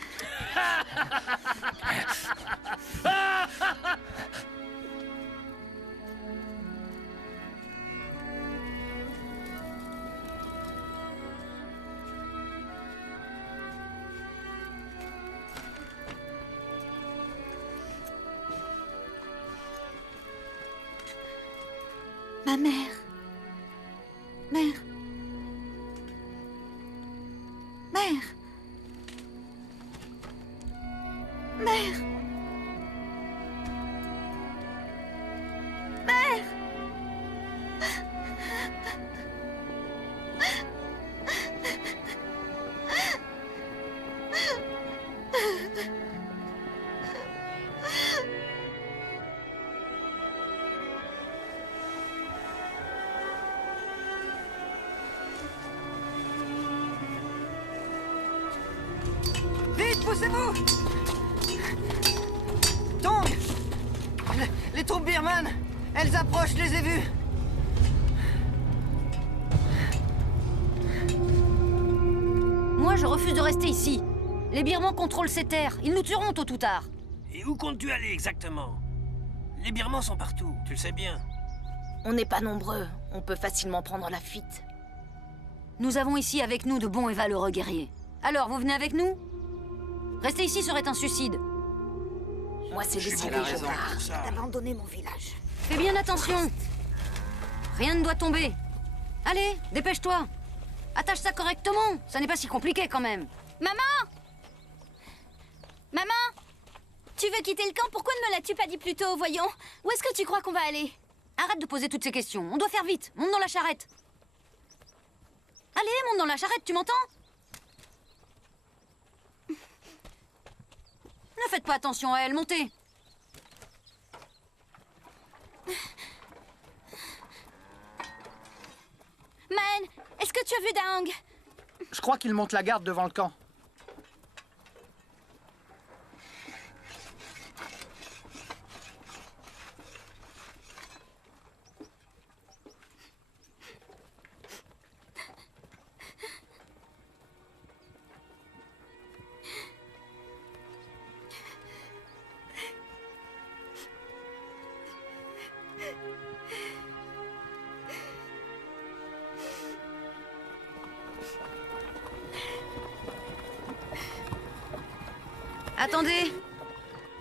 Ma mère. Mère. Mère. Dépêchez-vous! Tong! Les troupes birmanes! Elles approchent, je les ai vues! Moi, je refuse de rester ici. Les Birmans contrôlent ces terres. Ils nous tueront tôt ou tard. Et où comptes-tu aller exactement? Les Birmans sont partout, tu le sais bien. On n'est pas nombreux. On peut facilement prendre la fuite. Nous avons ici avec nous de bons et valeureux guerriers. Alors, vous venez avec nous? Rester ici serait un suicide. Moi, c'est décidé, je pars. D'abandonner mon village. Fais bien attention. Rien ne doit tomber. Allez, dépêche-toi. Attache ça correctement. Ça n'est pas si compliqué quand même. Maman! Maman! Tu veux quitter le camp? Pourquoi ne me l'as-tu pas dit plus tôt, voyons? Où est-ce que tu crois qu'on va aller? Arrête de poser toutes ces questions. On doit faire vite. Monte dans la charrette. Allez, monte dans la charrette, tu m'entends? Ne faites pas attention à elle, montez. Man, est-ce que tu as vu Daang? Je crois qu'il monte la garde devant le camp. Attendez.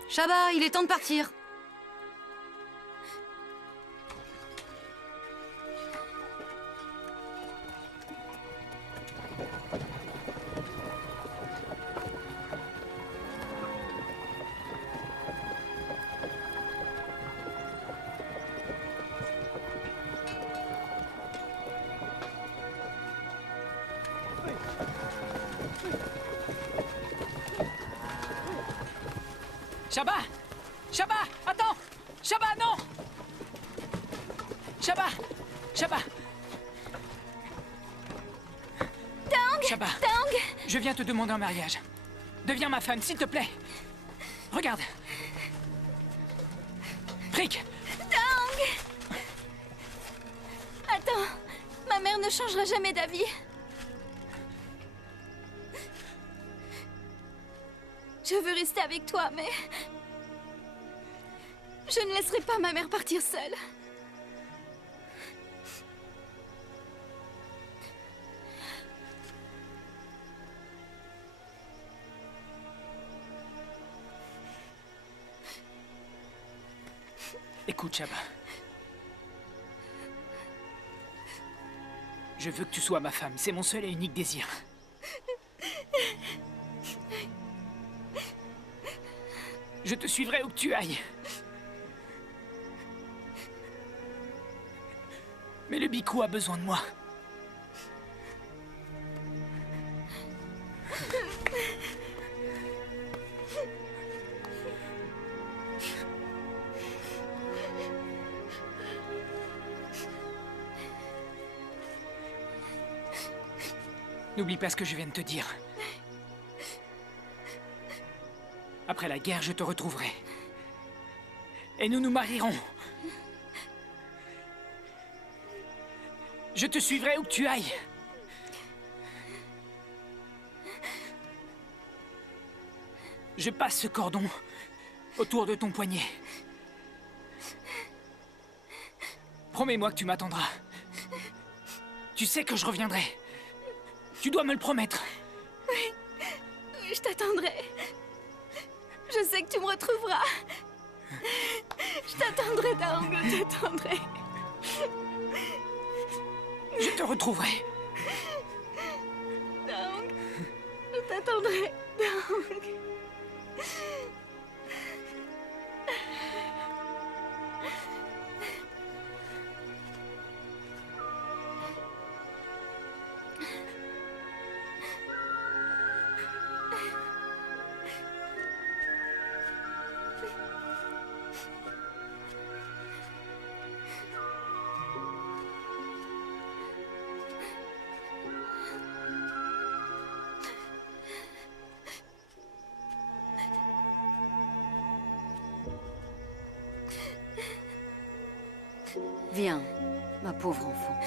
Shaba, il est temps de partir. Shaba! Shaba! Attends! Shaba, non! Shaba! Shaba! Daang! Shaba! Daang! Je viens te demander en mariage. Deviens ma femme, s'il te plaît. Regarde. Frick! Daang! Attends, ma mère ne changera jamais d'avis. Je veux rester avec toi, mais... je ne laisserai pas ma mère partir seule. Écoute, Shaba. Je veux que tu sois ma femme. C'est mon seul et unique désir. Je te suivrai où que tu ailles. Mais le Bhikkhu a besoin de moi. N'oublie pas ce que je viens de te dire. Après la guerre, je te retrouverai. Et nous nous marierons. Je te suivrai où que tu ailles. Je passe ce cordon autour de ton poignet. Promets-moi que tu m'attendras. Tu sais que je reviendrai. Tu dois me le promettre. Oui, je t'attendrai. Je sais que tu me retrouveras. Je t'attendrai, Daang, je t'attendrai. Je te retrouverai. Daang, je t'attendrai, Daang. Viens, ma pauvre enfant.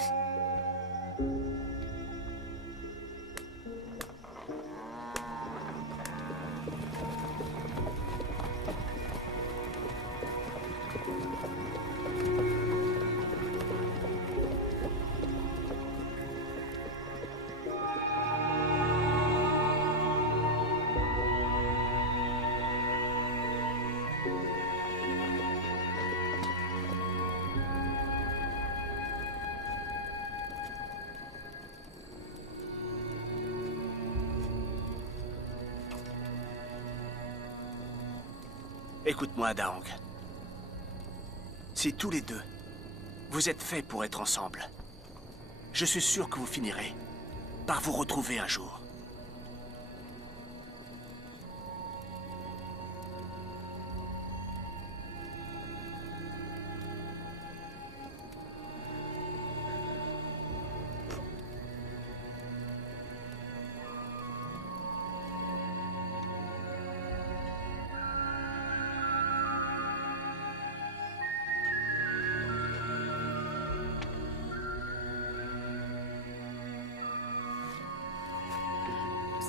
Écoute-moi, Daang. Si tous les deux, vous êtes faits pour être ensemble, je suis sûr que vous finirez par vous retrouver un jour.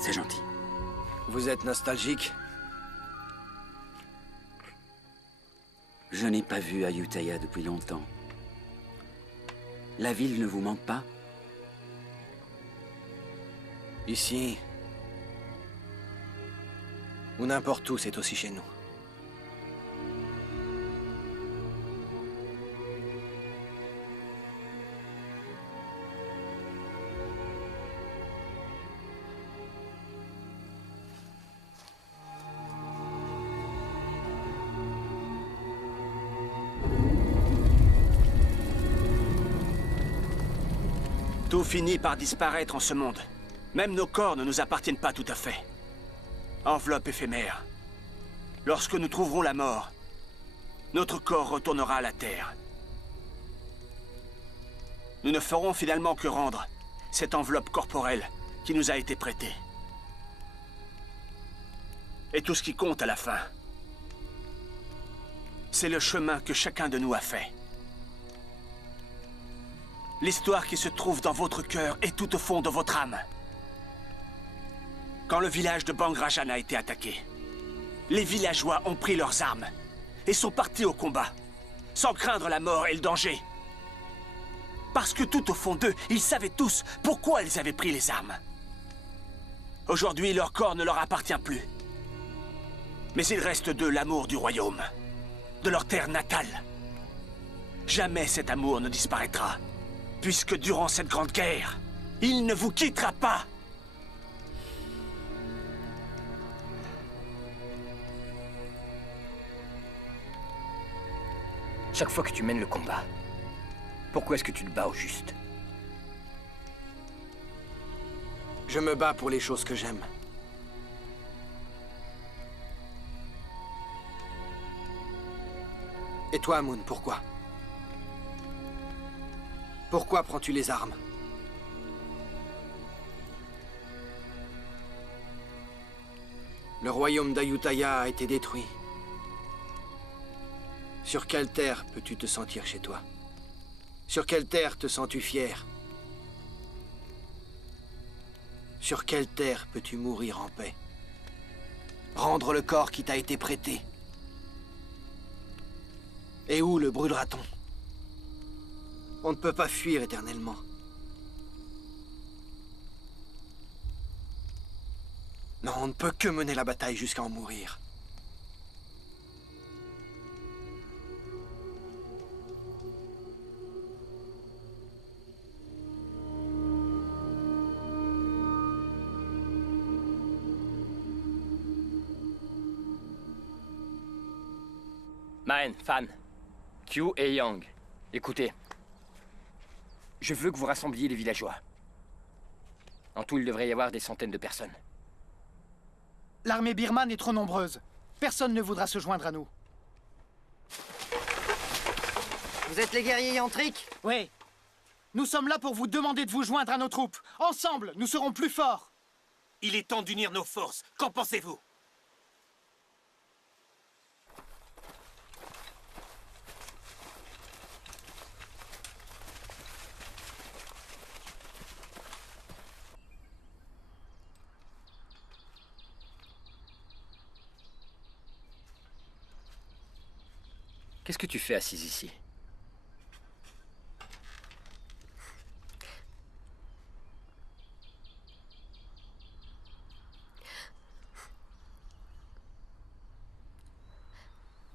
C'est gentil. Vous êtes nostalgique? Je n'ai pas vu Ayutthaya depuis longtemps. La ville ne vous manque pas? Ici, ou n'importe où, c'est aussi chez nous. Tout finit par disparaître en ce monde. Même nos corps ne nous appartiennent pas tout à fait. Enveloppe éphémère. Lorsque nous trouverons la mort, notre corps retournera à la Terre. Nous ne ferons finalement que rendre cette enveloppe corporelle qui nous a été prêtée. Et tout ce qui compte à la fin, c'est le chemin que chacun de nous a fait. L'histoire qui se trouve dans votre cœur et tout au fond de votre âme. Quand le village de Bang Rajan a été attaqué, les villageois ont pris leurs armes et sont partis au combat, sans craindre la mort et le danger. Parce que tout au fond d'eux, ils savaient tous pourquoi ils avaient pris les armes. Aujourd'hui, leur corps ne leur appartient plus. Mais il reste d'eux l'amour du royaume, de leur terre natale. Jamais cet amour ne disparaîtra. Puisque durant cette grande guerre, il ne vous quittera pas. Chaque fois que tu mènes le combat, pourquoi est-ce que tu te bats au juste? Je me bats pour les choses que j'aime. Et toi, Moon, pourquoi? Pourquoi prends-tu les armes? Le royaume d'Ayutthaya a été détruit. Sur quelle terre peux-tu te sentir chez toi? Sur quelle terre te sens-tu fier? Sur quelle terre peux-tu mourir en paix? Rendre le corps qui t'a été prêté? Et où le brûlera-t-on? On ne peut pas fuir éternellement. Non, on ne peut que mener la bataille jusqu'à en mourir. Maen, Fan, Q et Yang, écoutez. Je veux que vous rassembliez les villageois. En tout, il devrait y avoir des centaines de personnes. L'armée birmane est trop nombreuse. Personne ne voudra se joindre à nous. Vous êtes les guerriers yantriques? Oui. Nous sommes là pour vous demander de vous joindre à nos troupes. Ensemble, nous serons plus forts. Il est temps d'unir nos forces. Qu'en pensez-vous? Qu'est-ce que tu fais assise ici?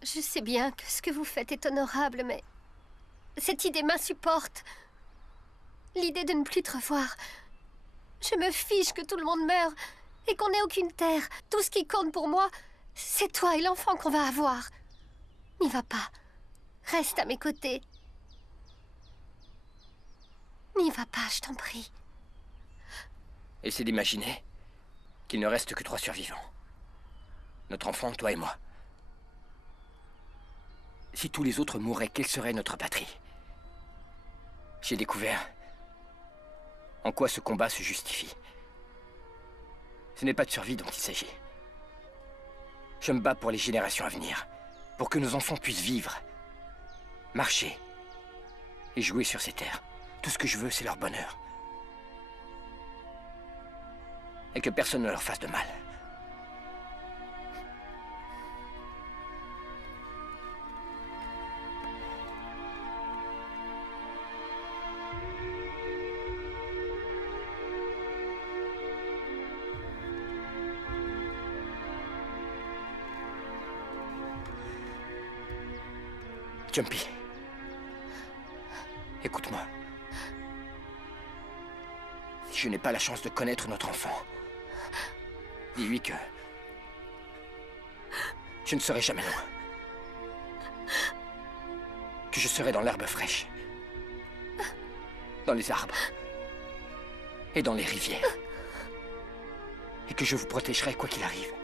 Je sais bien que ce que vous faites est honorable, mais cette idée m'insupporte. L'idée de ne plus te revoir. Je me fiche que tout le monde meure et qu'on n'ait aucune terre. Tout ce qui compte pour moi, c'est toi et l'enfant qu'on va avoir. N'y va pas. Reste à mes côtés. N'y va pas, je t'en prie. Essaie d'imaginer qu'il ne reste que 3 survivants. Notre enfant, toi et moi. Si tous les autres mouraient, quelle serait notre patrie? J'ai découvert en quoi ce combat se justifie. Ce n'est pas de survie dont il s'agit. Je me bats pour les générations à venir, pour que nos enfants puissent vivre, marcher et jouer sur ces terres. Tout ce que je veux, c'est leur bonheur. Et que personne ne leur fasse de mal. Jumpy, écoute-moi. Si je n'ai pas la chance de connaître notre enfant, dis-lui que je ne serai jamais loin. Que je serai dans l'herbe fraîche, dans les arbres et dans les rivières. Et que je vous protégerai quoi qu'il arrive.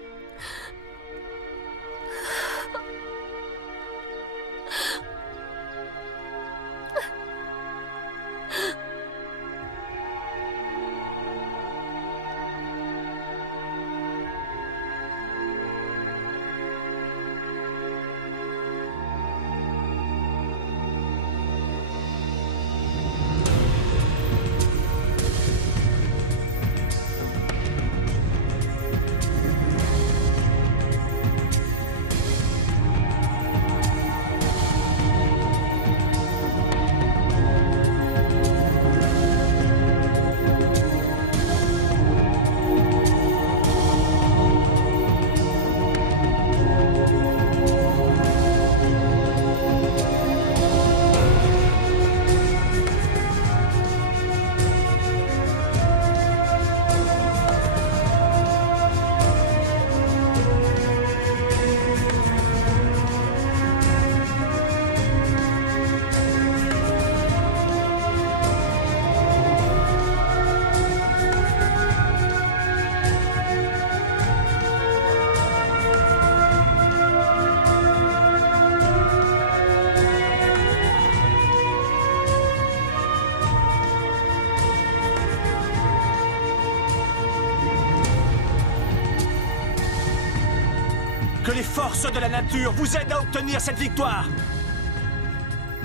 Que les forces de la nature vous aident à obtenir cette victoire.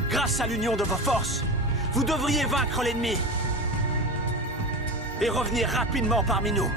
Grâce à l'union de vos forces, vous devriez vaincre l'ennemi et revenir rapidement parmi nous.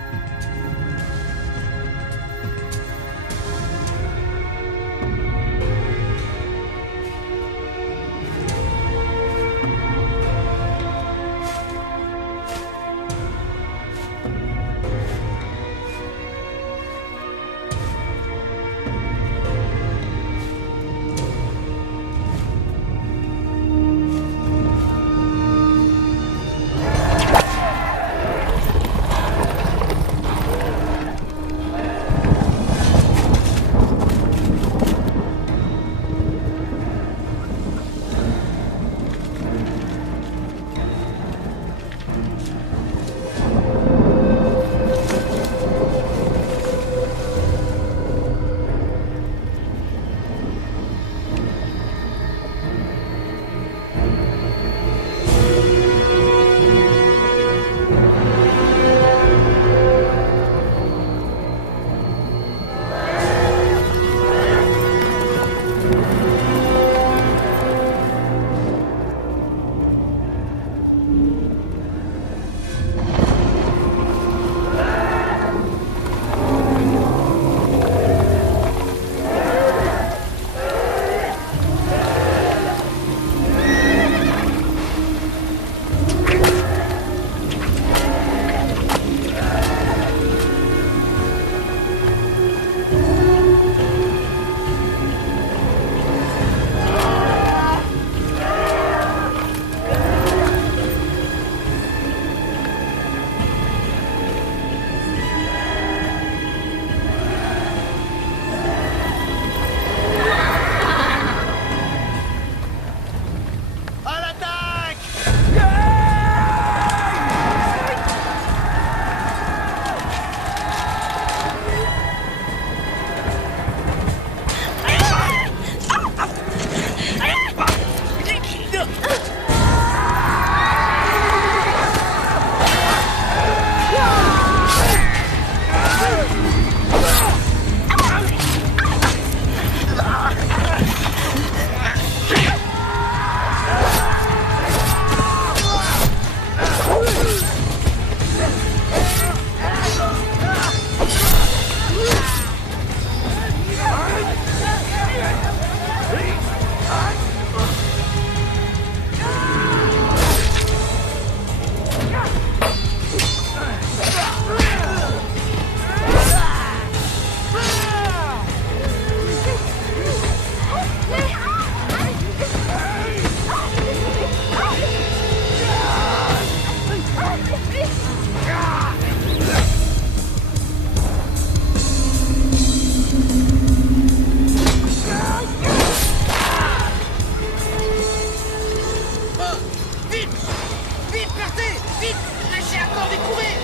encore vite, courez!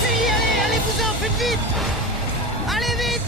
Fuyez, allez-vous-en, faites vite! Allez vite!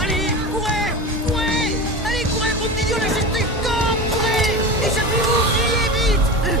Allez, courez! Allez, courez, groupe d'idiots, lâchez ce truc! Courez! Échappez-vous, fuyez vite!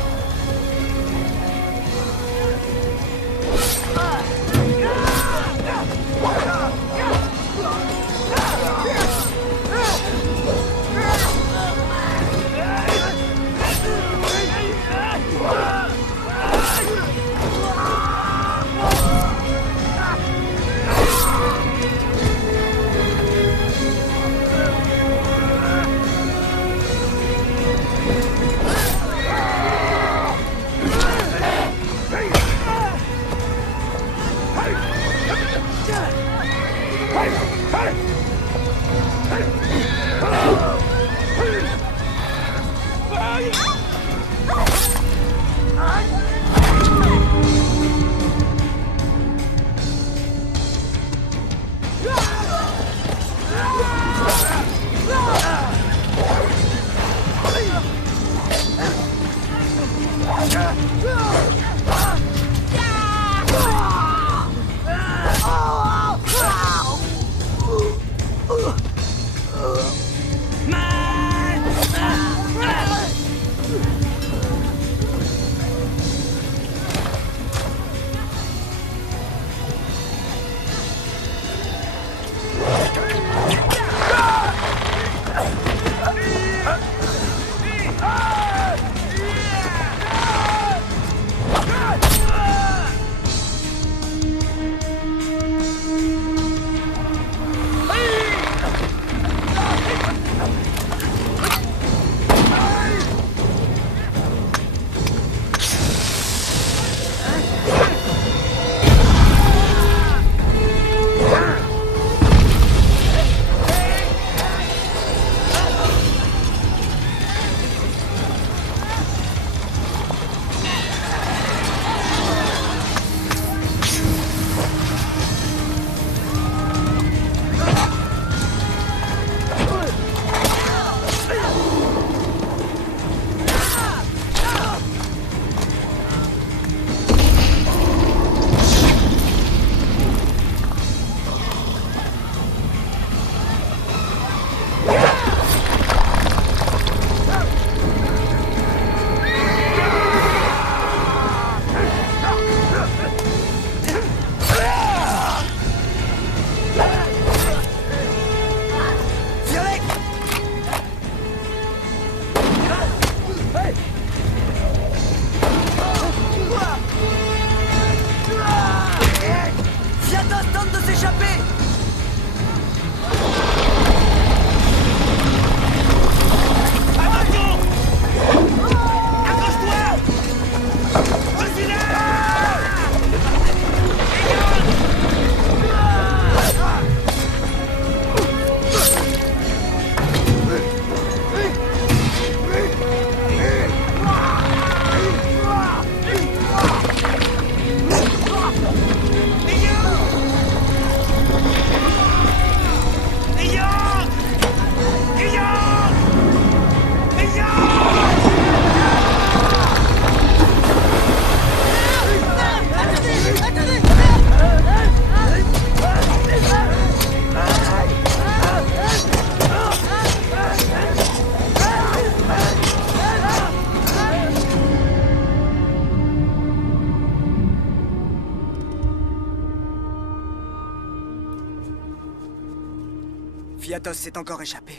Fiatos s'est encore échappé.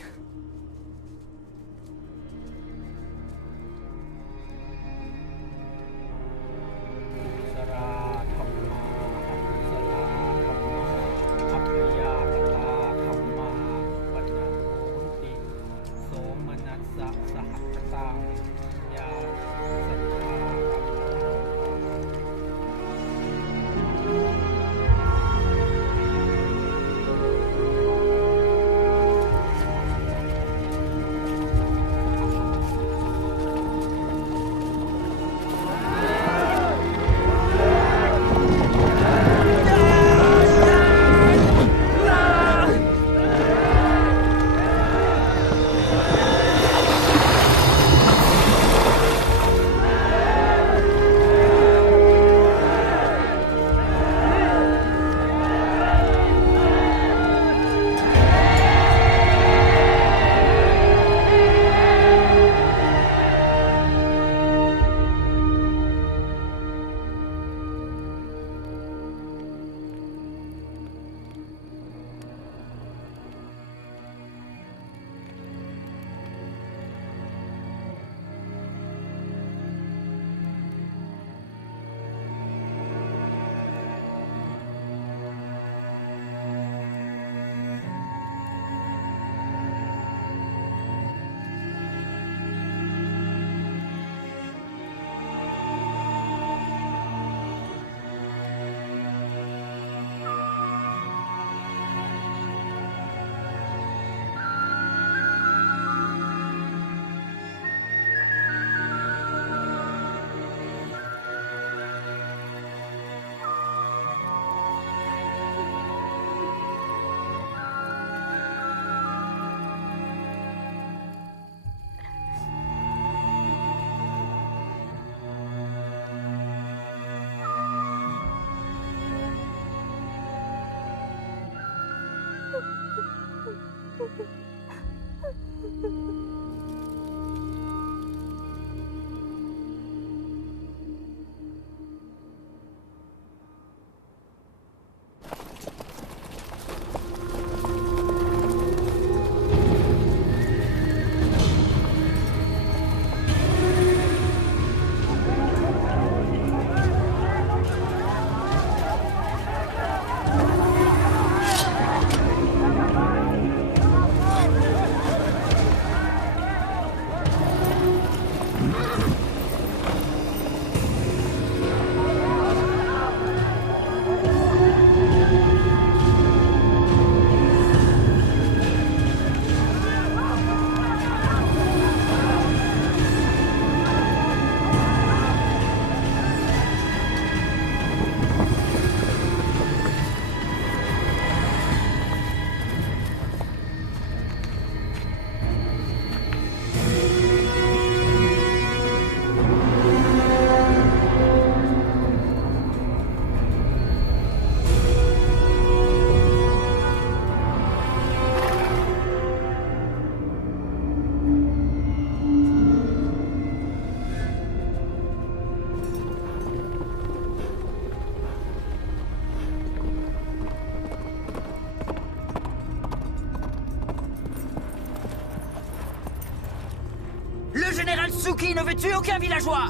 général Tsuki ne veut tuer aucun villageois.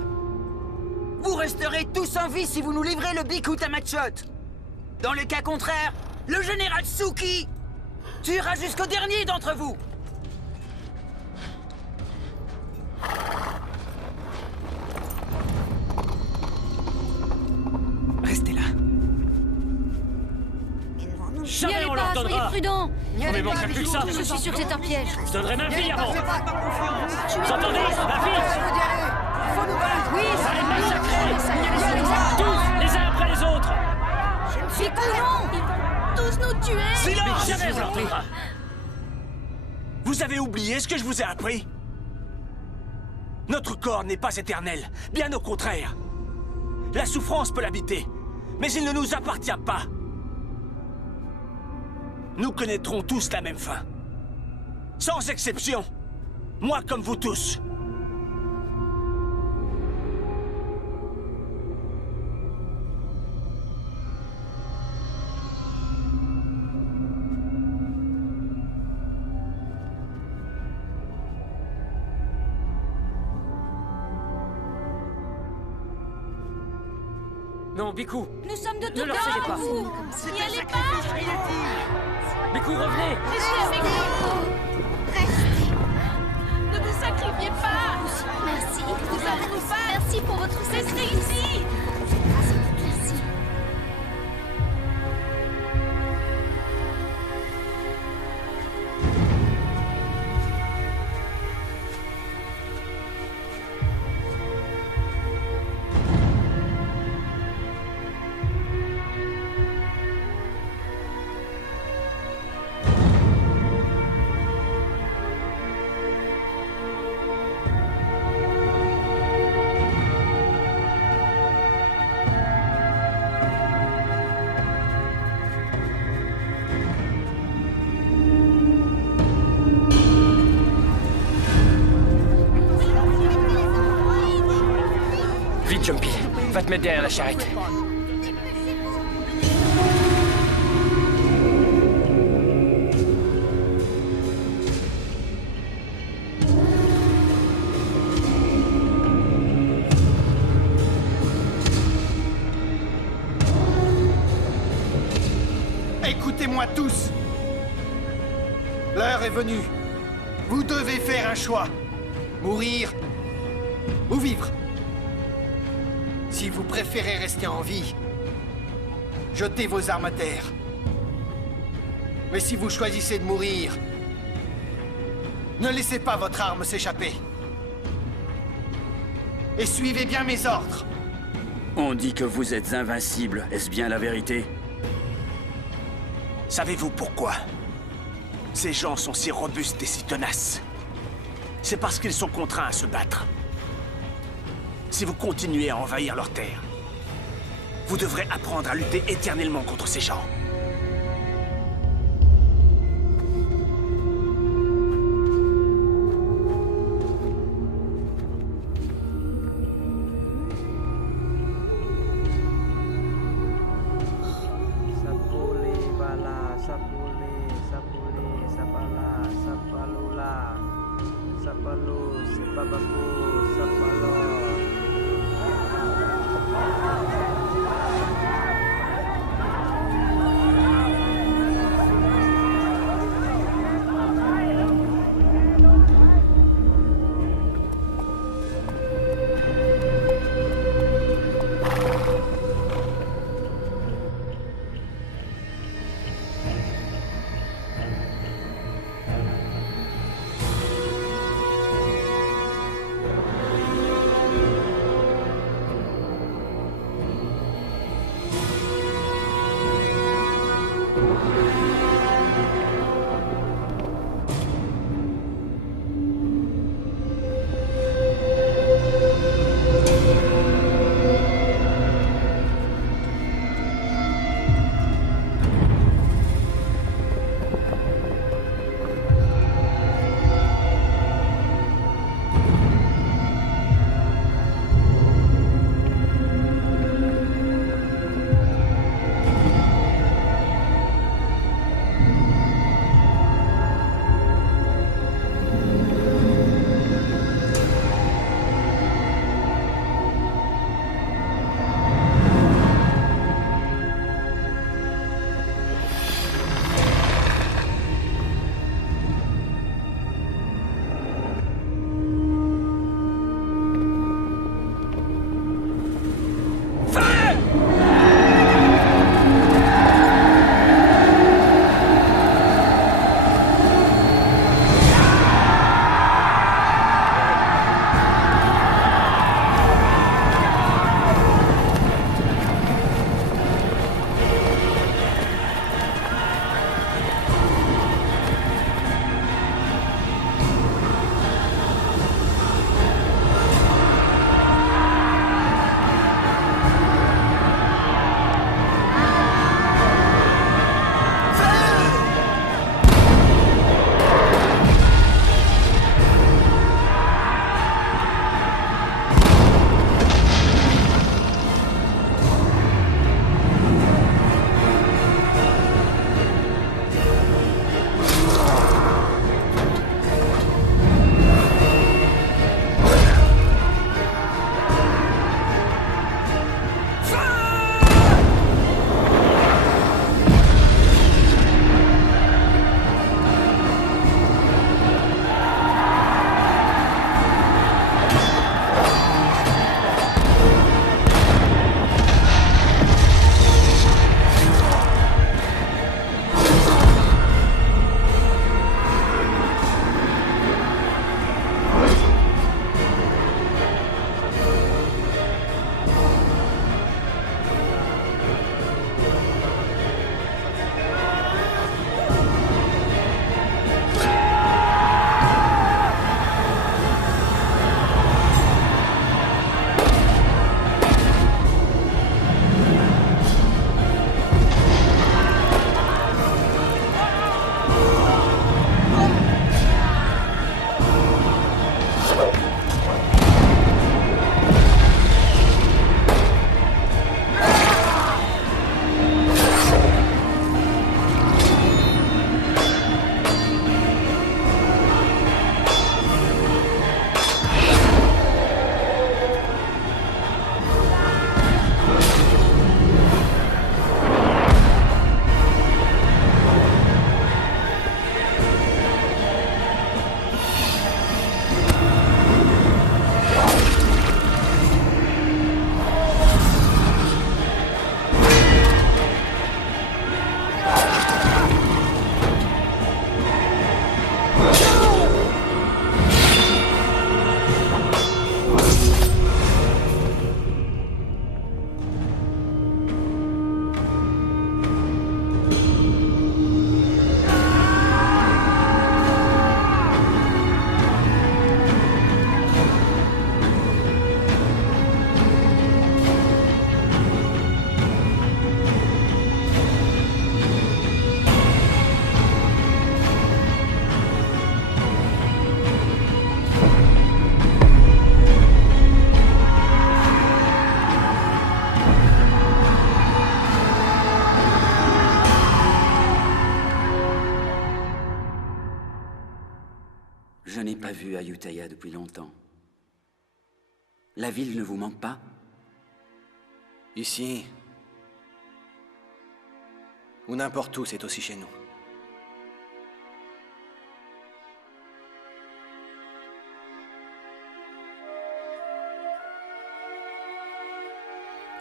Vous resterez tous en vie si vous nous livrez le Bikku Tamachot. Dans le cas contraire, le général Tsuki tuera jusqu'au dernier d'entre vous. Restez là. N'y allez pas, soyez prudents. N'y allez pas, plus que ça. je suis sûr que c'est un piège. Je donnerai ma fille avant. Vous entendez, ma fille? Oui, allez massacrer. Tous, les uns après les autres. Bikku, non! Ils vont tous nous tuer. Silence! Jamais on l'entendra. Vous avez oublié ce que je vous ai appris? Notre corps n'est pas éternel, bien au contraire. La souffrance peut l'habiter, mais il ne nous appartient pas. Nous connaîtrons tous la même fin. Sans exception. Moi comme vous tous. Non, Biku. Nous sommes de Ne tout leur cœur cédez avec pas. vous. N'y allez pas. Biku, revenez. Restez avec nous. Ne vous sacrifiez pas. Merci. Nous avons faim. Merci pour votre Restez ici. Merci. Vite, Jumpy. Va te mettre derrière la charrette. Écoutez-moi tous. L'heure est venue. Vous devez faire un choix. Mourir ou vivre. Si vous préférez rester en vie, jetez vos armes à terre. Mais si vous choisissez de mourir, ne laissez pas votre arme s'échapper. Et suivez bien mes ordres. On dit que vous êtes invincible. Est-ce bien la vérité? Savez-vous pourquoi ces gens sont si robustes et si tenaces? C'est parce qu'ils sont contraints à se battre. Si vous continuez à envahir leurs terres, vous devrez apprendre à lutter éternellement contre ces gens. Je n'ai pas vu Ayutthaya depuis longtemps. La ville ne vous manque pas? Ici, ou n'importe où, c'est aussi chez nous.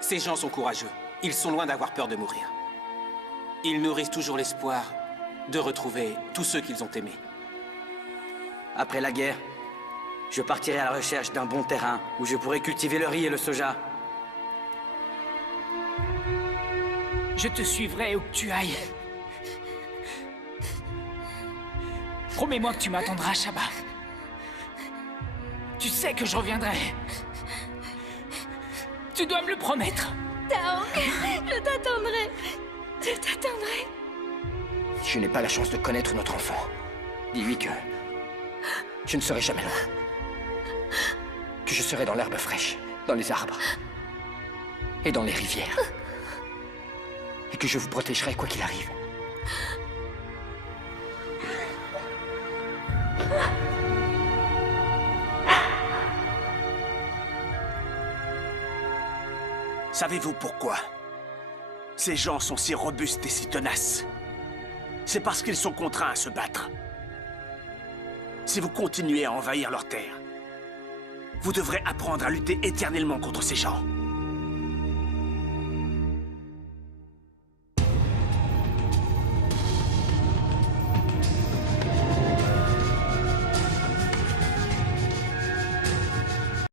Ces gens sont courageux. Ils sont loin d'avoir peur de mourir. Ils nourrissent toujours l'espoir de retrouver tous ceux qu'ils ont aimés. Après la guerre, je partirai à la recherche d'un bon terrain où je pourrai cultiver le riz et le soja. Je te suivrai où que tu ailles. Promets-moi que tu m'attendras, Shaba. Tu sais que je reviendrai. Tu dois me le promettre. Taong, je t'attendrai. Je t'attendrai. Je n'ai pas la chance de connaître notre enfant. Dis-lui que je ne serai jamais loin. Que je serai dans l'herbe fraîche, dans les arbres et dans les rivières. Et que je vous protégerai quoi qu'il arrive. Savez-vous pourquoi ces gens sont si robustes et si tenaces? C'est parce qu'ils sont contraints à se battre. Si vous continuez à envahir leurs terres, vous devrez apprendre à lutter éternellement contre ces gens.